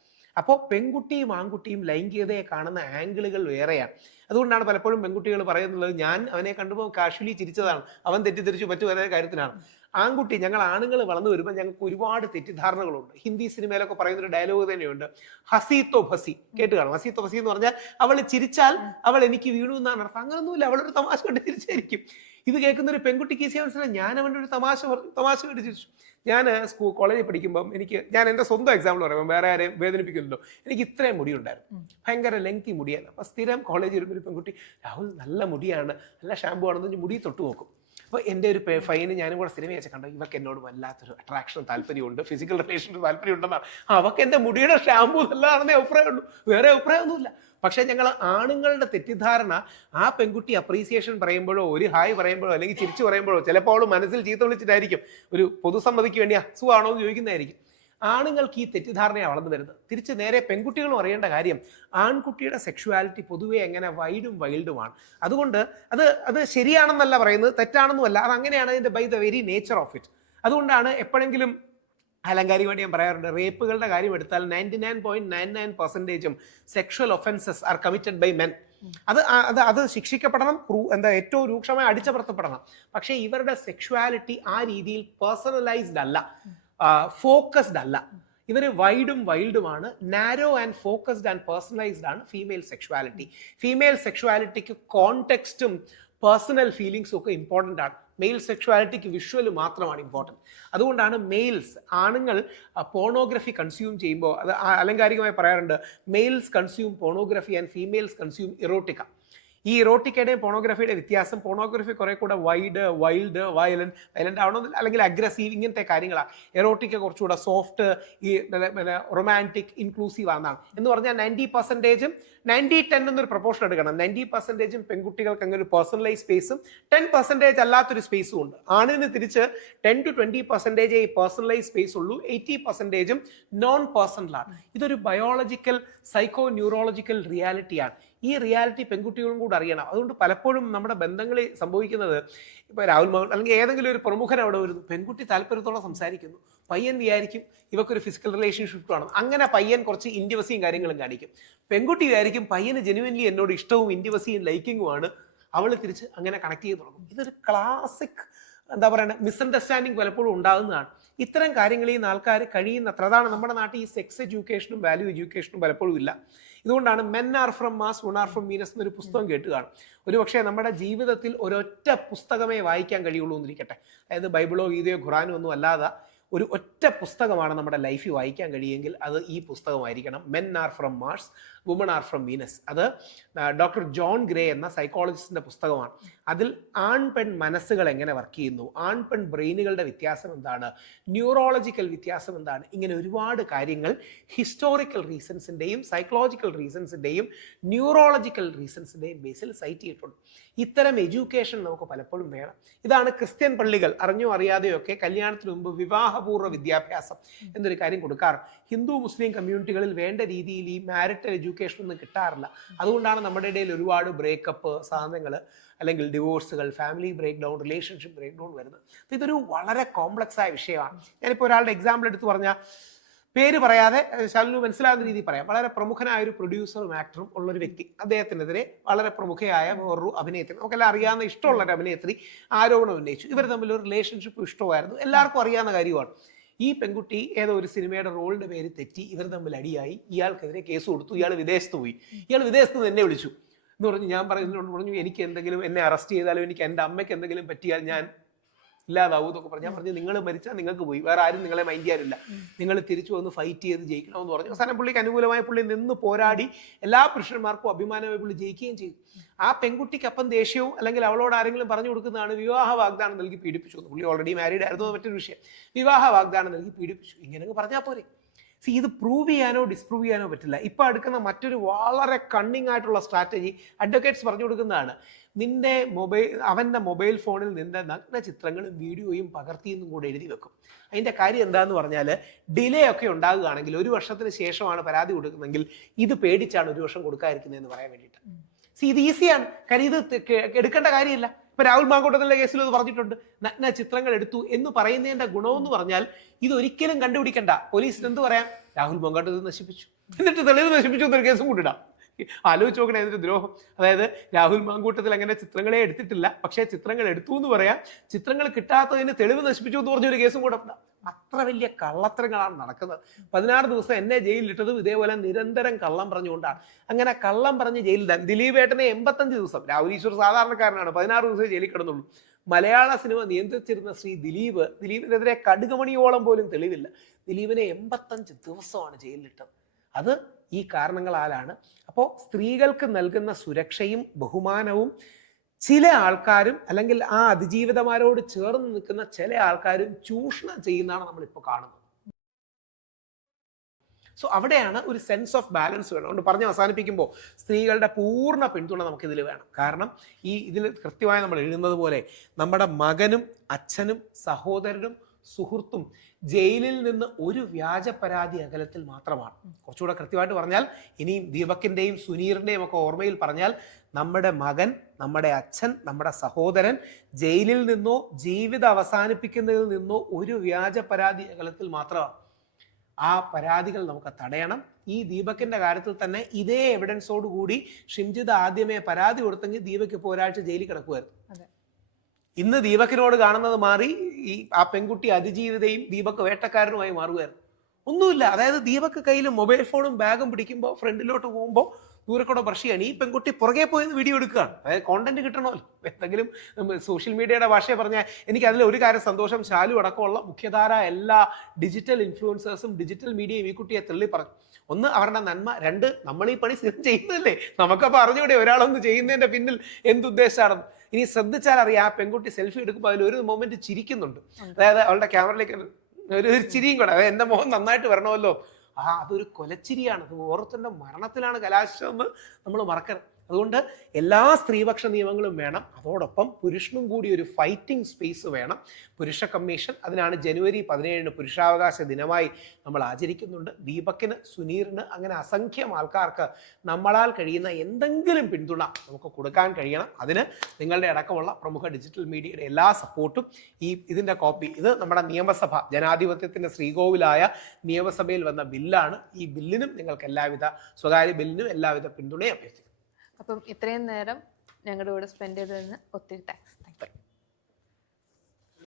അപ്പോൾ പെൺകുട്ടിയും ആൺകുട്ടിയും ലൈംഗികതയെ കാണുന്ന ആംഗിളുകൾ വേറെയാണ്. അതുകൊണ്ടാണ് പലപ്പോഴും പെൺകുട്ടികൾ പറയുന്നത്, ഞാൻ അവനെ കണ്ടുമ്പോൾ കാഷ്വലി ചിരിച്ചതാണ്, അവൻ തെറ്റിദ്ധരിച്ചു മറ്റു പല കാര്യത്തിനാണ്. ആൺകുട്ടി, ഞങ്ങൾ ആണുങ്ങൾ വളർന്നു വരുമ്പോൾ ഞങ്ങൾക്ക് ഒരുപാട് തെറ്റിദ്ധാരണകളുണ്ട്. ഹിന്ദി സിനിമയിലൊക്കെ പറയുന്നൊരു ഡയലോഗ് തന്നെയുണ്ട്, ഹസി തോ ഫസി. കേട്ട് കാണും. ഹസി തോ ഫസി എന്ന് പറഞ്ഞാൽ അവൾ ചിരിച്ചാൽ അവൾ എനിക്ക് വീണു എന്നാണ് അർത്ഥം. അങ്ങനൊന്നുമില്ല, അവളൊരു തമാശ കൊണ്ട് ചിരിച്ചായിരിക്കും. ഇത് കേൾക്കുന്ന ഒരു പെൺകുട്ടിക്ക് ഈസി മനസ്സിലായി, ഞാൻ അവൻ്റെ ഒരു തമാശ കൊണ്ട് ചിരിച്ചു. ഞാൻ കോളേജിൽ പഠിക്കുമ്പം ഞാൻ എൻ്റെ സ്വന്തം എക്സാമ്പിൾ പറയുമ്പോൾ വേറെ ആരെയും വേദനിപ്പിക്കുന്നുണ്ടോ, എനിക്ക് ഇത്രയും മുടി ഉണ്ടായിരുന്നു, ഭയങ്കര ലെങ്തി മുടിയാണ്. അപ്പം സ്ഥിരം കോളേജിൽ വരുമ്പോൾ ഒരു പെൺകുട്ടി, രാഹുൽ നല്ല മുടിയാണ്, നല്ല ഷാമ്പു ആണെന്ന് മുടി തൊട്ട് നോക്കും. അപ്പോൾ എൻ്റെ ഒരു ഫൈന് ഞാനും കൂടെ സ്ഥിരം വെച്ച് കണ്ടോ, ഇവക്ക് എന്നോട് വല്ലാത്തൊരു അട്രാക്ഷൻ താല്പര്യമുണ്ട്, ഫിസിക്കൽ റിലേഷനിൽ താല്പര്യം ഉണ്ടെന്നാണ്. അവർക്ക് എൻ്റെ മുടിയുടെ ഷാമ്പു നല്ലതാണെന്നേ അഭിപ്രായമുള്ളൂ, വേറെ അഭിപ്രായമൊന്നുമില്ല. പക്ഷെ ഞങ്ങൾ ആണുങ്ങളുടെ തെറ്റിദ്ധാരണ, ആ പെൺകുട്ടി അപ്രീസിയേഷൻ പറയുമ്പോഴോ ഒരു ഹായ് പറയുമ്പോഴോ അല്ലെങ്കിൽ ചിരിച്ചു പറയുമ്പോഴോ ചിലപ്പോൾ അവൾ മനസ്സിൽ ചീത്ത വിളിച്ചിട്ടായിരിക്കും ഒരു പൊതുസമ്മതിക്ക് വേണ്ടി സുഖമാണോ എന്ന് ചോദിക്കുന്നതായിരിക്കും. ആണുങ്ങൾക്ക് ഈ തെറ്റിദ്ധാരണയാണ് വളർന്നു വരുന്നത്. തിരിച്ച് നേരെ പെൺകുട്ടികളും അറിയേണ്ട കാര്യം, ആൺകുട്ടിയുടെ സെക്ഷുവാലിറ്റി പൊതുവെ എങ്ങനെ വൈഡും വൈൽഡുമാണ്. അതുകൊണ്ട് അത് ശരിയാണെന്നല്ല പറയുന്നത്, തെറ്റാണെന്നുമല്ല, അത് അങ്ങനെയാണ് അതിൻ്റെ by the very nature of it. അതുകൊണ്ടാണ് എപ്പോഴെങ്കിലും അലങ്കാരികമായിട്ട് ഞാൻ പറയാറുണ്ട്, റേപ്പുകളുടെ കാര്യം എടുത്താൽ 99.99% sexual offences are committed by men. അത് ശിക്ഷിക്കപ്പെടണം, ഏറ്റവും രൂക്ഷമായി അടിച്ചമർത്തപ്പെടണം. പക്ഷേ ഇവരുടെ സെക്ഷുവാലിറ്റി ആ രീതിയിൽ പേഴ്സണലൈസ്ഡ് അല്ല, ഫോക്കസ്ഡ് അല്ല. ഇവർ വൈഡും വൈൽഡുമാണ്. Narrow and focused and personalised ആണ് ഫീമെയിൽ സെക്ഷുവാലിറ്റി. ഫീമെയിൽ സെക്ഷുവാലിറ്റിക്ക് കോണ്ടെക്സ്റ്റും പേഴ്സണൽ ഫീലിങ്സും ഒക്കെ ഇമ്പോർട്ടൻ്റ് ആണ്. മെയിൽ സെക്ഷുവാലിറ്റിക്ക് വിഷ്വൽ മാത്രമാണ് ഇമ്പോർട്ടൻറ്റ്. അതുകൊണ്ടാണ് ആണുങ്ങൾ പോണോഗ്രഫി കൺസ്യൂം ചെയ്യുമ്പോൾ, അത് അലങ്കാരികമായി പറയാറുണ്ട്, males consume pornography and females consume erotica. ഈ ഇറോട്ടിക്കയുടെയും പോണോഗ്രഫിയുടെ വ്യത്യാസം, പോണോഗ്രഫി കുറെ കൂടെ വൈൽഡ് വയലന്റ് ആവണമെന്നില്ല, അല്ലെങ്കിൽ അഗ്രസീവ്, ഇങ്ങനത്തെ കാര്യങ്ങളാണ്. എറോട്ടിക്ക കുറച്ചുകൂടെ സോഫ്റ്റ്, ഈ റൊമാൻറ്റിക്, ഇൻക്ലൂസീവ് ആണെന്നാണ്. എന്ന് പറഞ്ഞാൽ 90%, 90-10 എന്നൊരു പ്രൊപ്പോർഷൻ എടുക്കണം. 90% പെൺകുട്ടികൾക്ക് അങ്ങനെ ഒരു പേഴ്സണലൈസ് സ്പേസും 10% അല്ലാത്തൊരു സ്പേസും ഉണ്ട്. ആണിന് തിരിച്ച് 10 to 20% ഈ പേഴ്സണലൈസ് സ്പേസ് ഉള്ളൂ, 80% നോൺ പേഴ്സണലാണ്. ഇതൊരു ബയോളജിക്കൽ സൈക്കോ ന്യൂറോളജിക്കൽ റിയാലിറ്റിയാണ്. ഈ റിയാലിറ്റി പെൺകുട്ടികളും കൂടെ അറിയണം. അതുകൊണ്ട് പലപ്പോഴും നമ്മുടെ ബന്ധങ്ങളിൽ സംഭവിക്കുന്നത്, ഇപ്പോൾ രാഹുൽ മോഹൻ അല്ലെങ്കിൽ ഏതെങ്കിലും ഒരു പ്രമുഖൻ അവിടെ വരുന്നു, പെൺകുട്ടി താല്പര്യത്തോടെ സംസാരിക്കുന്നു, പയ്യൻ വിചാരിക്കും ഇവക്കൊരു ഫിസിക്കൽ റിലേഷൻഷിപ്പ് വേണം, അങ്ങനെ പയ്യൻ കുറച്ച് ഇൻറ്റിമസിയും കാര്യങ്ങളും കാണിക്കും. പെൺകുട്ടി വിചാരിക്കും പയ്യന് ജെനുവിൻലി എന്നോട് ഇഷ്ടവും ഇൻറ്റിമസിയും ലൈക്കിങ്ങുമാണ്, അവൾ തിരിച്ച് അങ്ങനെ കണക്ട് ചെയ്ത് തുടങ്ങും. ഇതൊരു ക്ലാസിക് മിസ്അണ്ടർസ്റ്റാൻഡിങ് പലപ്പോഴും ഉണ്ടാകുന്നതാണ്. ഇത്തരം കാര്യങ്ങളിൽ നിന്ന് ആൾക്കാർ കഴിയുന്നത്ര, അതാണ് നമ്മുടെ നാട്ടിൽ ഈ സെക്സ് എഡ്യൂക്കേഷനും വാല്യൂ എഡ്യൂക്കേഷനും പലപ്പോഴും ഇല്ല. ഇതുകൊണ്ടാണ് men are from Mars, woman are from Venus എന്നൊരു പുസ്തകം കേട്ട് കാണും. ഒരുപക്ഷെ നമ്മുടെ ജീവിതത്തിൽ ഒരൊറ്റ പുസ്തകമേ വായിക്കാൻ കഴിയുള്ളൂ എന്നിരിക്കട്ടെ, അതായത് ബൈബിളോ ഗീതയോ ഖുറാനോ ഒന്നും അല്ലാതെ ഒറ്റ പുസ്തകമാണ് നമ്മുടെ ലൈഫിൽ വായിക്കാൻ കഴിയുമെങ്കിൽ അത് ഈ പുസ്തകമായിരിക്കണം, men are from Mars, woman are from Venus. അത് ഡോക്ടർ ജോൺ ഗ്രേ എന്ന സൈക്കോളജിസ്റ്റിൻ്റെ പുസ്തകമാണ്. അതിൽ ആൺ പെൺ മനസ്സുകൾ എങ്ങനെ വർക്ക് ചെയ്യുന്നു, ആൺ പെൺ ബ്രെയിനുകളുടെ വ്യത്യാസം എന്താണ്, ന്യൂറോളജിക്കൽ വ്യത്യാസം എന്താണ്, ഇങ്ങനെ ഒരുപാട് കാര്യങ്ങൾ ഹിസ്റ്റോറിക്കൽ റീസൺസിൻ്റെയും സൈക്കോളജിക്കൽ റീസൺസിൻ്റെയും ന്യൂറോളജിക്കൽ റീസൺസിൻ്റെയും ബേസിൽ സൈറ്റ് ചെയ്തിട്ടുണ്ട്. ഇത്തരം എഡ്യൂക്കേഷൻ നമുക്ക് പലപ്പോഴും വേണം. ഇതാണ് ക്രിസ്ത്യൻ പള്ളികൾ അറിഞ്ഞോ അറിയാതെയോ ഒക്കെ കല്യാണത്തിന് മുമ്പ് വിവാഹപൂർവ്വ വിദ്യാഭ്യാസം എന്നൊരു കാര്യം കൊടുക്കാറ്. ഹിന്ദു മുസ്ലിം കമ്മ്യൂണിറ്റികളിൽ വേണ്ട രീതിയിൽ ഈ മാരിറ്റൽ എഡ്യൂക്കേഷൻ ഒന്നും കിട്ടാറില്ല. അതുകൊണ്ടാണ് നമ്മുടെ ഇടയിൽ ഒരുപാട് ബ്രേക്കപ്പ് സാധനങ്ങൾ, അല്ലെങ്കിൽ ഡിവോഴ്സുകൾ, family break down, relationship break down വരുന്നത്. ഇതൊരു വളരെ കോംപ്ലക്സ് ആയ വിഷയമാണ്. ഞാനിപ്പോൾ ഒരാളുടെ എക്സാമ്പിൾ എടുത്ത് പറഞ്ഞാൽ, പേര് പറയാതെ ശാലിനു മനസ്സിലാകുന്ന രീതിയിൽ പറയാം, വളരെ പ്രമുഖനായ ഒരു പ്രൊഡ്യൂസറും ആക്ടറും ഉള്ളൊരു വ്യക്തി, അദ്ദേഹത്തിനെതിരെ വളരെ പ്രമുഖയായ വേറൊരു അഭിനേത്രി, നമുക്കെല്ലാം അറിയാവുന്ന ഇഷ്ടമുള്ളൊരു അഭിനേത്രി ആരോപണം ഉന്നയിച്ചു. ഇവർ തമ്മിൽ ഒരു റിലേഷൻഷിപ്പ് ഇഷ്ടമായിരുന്നു, എല്ലാവർക്കും അറിയാവുന്ന കാര്യമാണ്. ഈ പെൺകുട്ടി ഏതോ ഒരു സിനിമയുടെ റോളിന്റെ പേര് തെറ്റി ഇവർ തമ്മിൽ അടിയായി, ഇയാൾക്കെതിരെ കേസ് കൊടുത്തു, ഇയാൾ വിദേശത്ത് പോയി. ഇയാൾ വിദേശത്ത് നിന്ന് എന്നെ വിളിച്ചു എന്ന് പറഞ്ഞു. ഞാൻ പറഞ്ഞു എനിക്ക് എന്തെങ്കിലും, എന്നെ അറസ്റ്റ് ചെയ്താലും എനിക്ക് എൻ്റെ അമ്മയ്ക്ക് എന്തെങ്കിലും പറ്റിയാൽ ഞാൻ ഇല്ലാതാവും എന്നൊക്കെ പറഞ്ഞു. ഞാൻ പറഞ്ഞു നിങ്ങൾ മരിച്ചാൽ നിങ്ങൾക്ക് പോയി, വേറെ ആരും നിങ്ങളെ മൈൻഡ് ചെയ്യാനില്ല, നിങ്ങൾ തിരിച്ചു വന്ന് ഫൈറ്റ് ചെയ്ത് ജയിക്കണമെന്ന് പറഞ്ഞു. അവസാനം പുള്ളിക്ക് അനുകൂലമായ പുള്ളി നിന്ന് പോരാടി എല്ലാ പുരുഷന്മാർക്കും അഭിമാനമായി പുള്ളി ജയിക്കുകയും ചെയ്തു. ആ പെൺകുട്ടിക്ക് അപ്പം ദേഷ്യവും, അല്ലെങ്കിൽ അവളോട് ആരെങ്കിലും പറഞ്ഞു കൊടുക്കുന്നതാണ് വിവാഹ വാഗ്ദാനം നൽകി പീഡിപ്പിച്ചു. പുള്ളി ഓൾറെഡി മാരീഡ് ആയിരുന്നു, മറ്റൊരു വിഷയം. വിവാഹ വാഗ്ദാനം നൽകി പീഡിപ്പിച്ചു, ഇങ്ങനെ പറഞ്ഞാൽ പോരെ. ഇത് പ്രൂവ് ചെയ്യാനോ ഡിസ്പ്രൂവ് ചെയ്യാനോ പറ്റില്ല. ഇപ്പം എടുക്കുന്ന മറ്റൊരു വളരെ കണ്ണിങ് ആയിട്ടുള്ള സ്ട്രാറ്റജി അഡ്വക്കേറ്റ്സ് പറഞ്ഞു കൊടുക്കുന്നതാണ്. അവൻ്റെ മൊബൈൽ ഫോണിൽ നിന്റെ നഗ്ന ചിത്രങ്ങളും വീഡിയോയും പകർത്തിയെന്നും കൂടെ എഴുതി വെക്കും. അതിൻ്റെ കാര്യം എന്താന്ന് പറഞ്ഞാൽ, ഡിലേ ഒക്കെ ഉണ്ടാകുകയാണെങ്കിൽ 1 വർഷത്തിന് ശേഷമാണ് പരാതി കൊടുക്കുന്നതെങ്കിൽ ഇത് പേടിച്ചാണ് 1 വർഷം കൊടുക്കാതിരിക്കുന്നതെന്ന് പറയാൻ വേണ്ടിയിട്ട്. ഇത് ഈസിയാണ്, കാര്യം ഇത് എടുക്കേണ്ട കാര്യമില്ല. ഇപ്പൊ രാഹുൽ മാങ്കൂട്ടത്തിലെ കേസിൽ അത് പറഞ്ഞിട്ടുണ്ട്, നഗ്ന ചിത്രങ്ങൾ എടുത്തു എന്ന് പറയുന്നതിന്റെ ഗുണമെന്ന് പറഞ്ഞാൽ ഇതൊരിക്കലും കണ്ടുപിടിക്കണ്ട. പോലീസിന് എന്ത് പറയാം, രാഹുൽ മാങ്കൂട്ടത്തിൽ നശിപ്പിച്ചു, എന്നിട്ട് തെളിവ് നശിപ്പിച്ചു എന്നൊരു കേസും കൊണ്ടിടാം. ആലോചിച്ച് നോക്കണേ ഇതിന്റെ ദ്രോഹം. അതായത് രാഹുൽ മാങ്കൂട്ടത്തിൽ അങ്ങനെ ചിത്രങ്ങളെ എടുത്തിട്ടില്ല, പക്ഷേ ചിത്രങ്ങൾ എടുത്തു എന്ന് പറയാം, ചിത്രങ്ങൾ കിട്ടാത്തതിന് തെളിവ് നശിപ്പിച്ചു എന്ന് പറഞ്ഞൊരു കേസും കൂടെ. അത്ര വലിയ കള്ളത്തരങ്ങളാണ് നടക്കുന്നത്. 16 ദിവസം എന്നെ ജയിലിലിട്ടതും ഇതേപോലെ നിരന്തരം കള്ളം പറഞ്ഞുകൊണ്ടാണ്. അങ്ങനെ കള്ളം പറഞ്ഞ് ജയിലിൽ ദിലീപ് ഏട്ടനെ 85 ദിവസം, രാഹുൽ ഈശ്വർ സാധാരണക്കാരനാണ്, 16 ദിവസം ജയിലിൽ കിടന്നുള്ളൂ. മലയാള സിനിമ നിയന്ത്രിച്ചിരുന്ന ശ്രീ ദിലീപിനെതിരെ കടുകുമണിയോളം പോലും തെളിവില്ല. ദിലീപിനെ 85 ദിവസമാണ് ജയിലിലിട്ടത്. അത് ഈ കാരണങ്ങളാലാണ്. അപ്പോൾ സ്ത്രീകൾക്ക് നൽകുന്ന സുരക്ഷയും ബഹുമാനവും ചില ആൾക്കാരും, അല്ലെങ്കിൽ ആ അതിജീവിതമാരോട് ചേർന്ന് നിൽക്കുന്ന ചില ആൾക്കാരും ചൂഷണം ചെയ്യുന്നതാണ് നമ്മളിപ്പോൾ കാണുന്നത്. സോ അവിടെയാണ് ഒരു സെൻസ് ഓഫ് ബാലൻസ് വേണം. അതുകൊണ്ട് പറഞ്ഞ് അവസാനിപ്പിക്കുമ്പോൾ സ്ത്രീകളുടെ പൂർണ്ണ പിന്തുണ നമുക്കിതിൽ വേണം. കാരണം ഇതിൽ കൃത്യമായി നമ്മൾ എഴുതുന്നത് പോലെ നമ്മുടെ മകനും അച്ഛനും സഹോദരനും സുഹൃത്തും ജയിലിൽ നിന്ന് ഒരു വ്യാജ പരാതി അകലത്തിൽ മാത്രമാണ്. കുറച്ചുകൂടെ കൃത്യമായിട്ട് പറഞ്ഞാൽ, ഇനിയും ദീപകിന്റെയും സുനീറിന്റെയും ഒക്കെ ഓർമ്മയിൽ പറഞ്ഞാൽ, നമ്മുടെ മകൻ, നമ്മുടെ അച്ഛൻ, നമ്മുടെ സഹോദരൻ ജയിലിൽ നിന്നോ ജീവിതം അവസാനിപ്പിക്കുന്നതിൽ നിന്നോ ഒരു വ്യാജ പരാതി അകലത്തിൽ മാത്രമാണ്. ആ പരാതികൾ നമുക്ക് തടയണം. ഈ ദീപകിന്റെ കാര്യത്തിൽ തന്നെ ഇതേ എവിഡൻസോട് കൂടി ഷിംജിത് ആദ്യമേ പരാതി കൊടുത്തെങ്കിൽ ദീപക് ഇപ്പോൾ ഒരാഴ്ച ജയിലിൽ കിടക്കുമായിരുന്നു. ഇന്ന് ദീപകിനോട് കാണുന്നത് മാറി ആ പെൺകുട്ടി അതിജീവിതയും ദീപക് വേട്ടക്കാരനുമായി മാറുകയായിരുന്നു. ഒന്നുമില്ല. അതായത് ദീപക് കയ്യിൽ മൊബൈൽ ഫോണും ബാഗും പിടിക്കുമ്പോൾ ഫ്രണ്ടിലോട്ട് പോകുമ്പോൾ ദൂരക്കൂടെ ബ്രഷ് ചെയ്യാണ്. ഈ പെൺകുട്ടി പുറകെ പോയി വീഡിയോ എടുക്കുകയാണ്. അതായത് കോണ്ടന്റ് കിട്ടണമല്ലോ. എന്തെങ്കിലും സോഷ്യൽ മീഡിയയുടെ ഭാഷയെ പറഞ്ഞാൽ എനിക്ക് അതിൽ ഒരു കാര്യം സന്തോഷം, ശാലു അടക്കമുള്ള മുഖ്യധാര എല്ലാ ഡിജിറ്റൽ ഇൻഫ്ലുവൻസേഴ്സും ഡിജിറ്റൽ മീഡിയയും ഈ കുട്ടിയെ തള്ളി പറഞ്ഞു. ഒന്ന്, അവരുടെ നന്മ. രണ്ട്, നമ്മൾ ഈ പണി സ്ഥിരം ചെയ്യുന്നതല്ലേ, നമുക്കപ്പോൾ അറിഞ്ഞൂടെ ഒരാളൊന്ന് ചെയ്യുന്നതിന്റെ പിന്നിൽ എന്തുദ്ദേശമാണെന്ന്. ഇനി ശ്രദ്ധിച്ചാൽ അറിയാം, ആ പെൺകുട്ടി സെൽഫി എടുക്കുമ്പോൾ അതിലൊരു മൊമെന്റ് ചിരിക്കുന്നുണ്ട്. അതായത് അവളുടെ ക്യാമറയിലേക്ക് ഒരു ചിരിയും കൂടെ. അതായത് എൻ്റെ മുഖം നന്നായിട്ട് വരണമല്ലോ. അതൊരു കൊലച്ചിരിയാണ്. അത് ഓരോരുത്തരുടെ മരണത്തിലാണ് കലാശിച്ചതെന്ന് നമ്മൾ മറക്കരുത്. അതുകൊണ്ട് എല്ലാ സ്ത്രീപക്ഷ നിയമങ്ങളും വേണം. അതോടൊപ്പം പുരുഷനും കൂടി ഒരു ഫൈറ്റിംഗ് സ്പേസ് വേണം. പുരുഷ കമ്മീഷൻ, അതിനാണ് ജനുവരി 17 പുരുഷാവകാശ ദിനമായി നമ്മൾ ആചരിക്കുന്നുണ്ട്. ദീപകിന്, സുനീറിന്, അങ്ങനെ അസംഖ്യം ആൾക്കാർക്ക് നമ്മളാൽ കഴിയുന്ന എന്തെങ്കിലും പിന്തുണ നമുക്ക് കൊടുക്കാൻ കഴിയണം. അതിന് നിങ്ങളുടെ അടക്കമുള്ള പ്രമുഖ ഡിജിറ്റൽ മീഡിയയുടെ എല്ലാ സപ്പോർട്ടും. ഇതിൻ്റെ കോപ്പി, ഇത് നമ്മുടെ നിയമസഭ, ജനാധിപത്യത്തിൻ്റെ ശ്രീകോവിലായ നിയമസഭയിൽ വന്ന ബില്ലാണ്. ഈ ബില്ലിനും നിങ്ങൾക്ക് സ്വകാര്യ ബില്ലിനും എല്ലാവിധ പിന്തുണയും അഭ്യർത്ഥിക്കുന്നു. അപ്പം ഇത്രയും നേരം ഞങ്ങളുടെ കൂടെ സ്പെൻഡ് ചെയ്തതിന് ഒത്തിരി താങ്ക്സ്.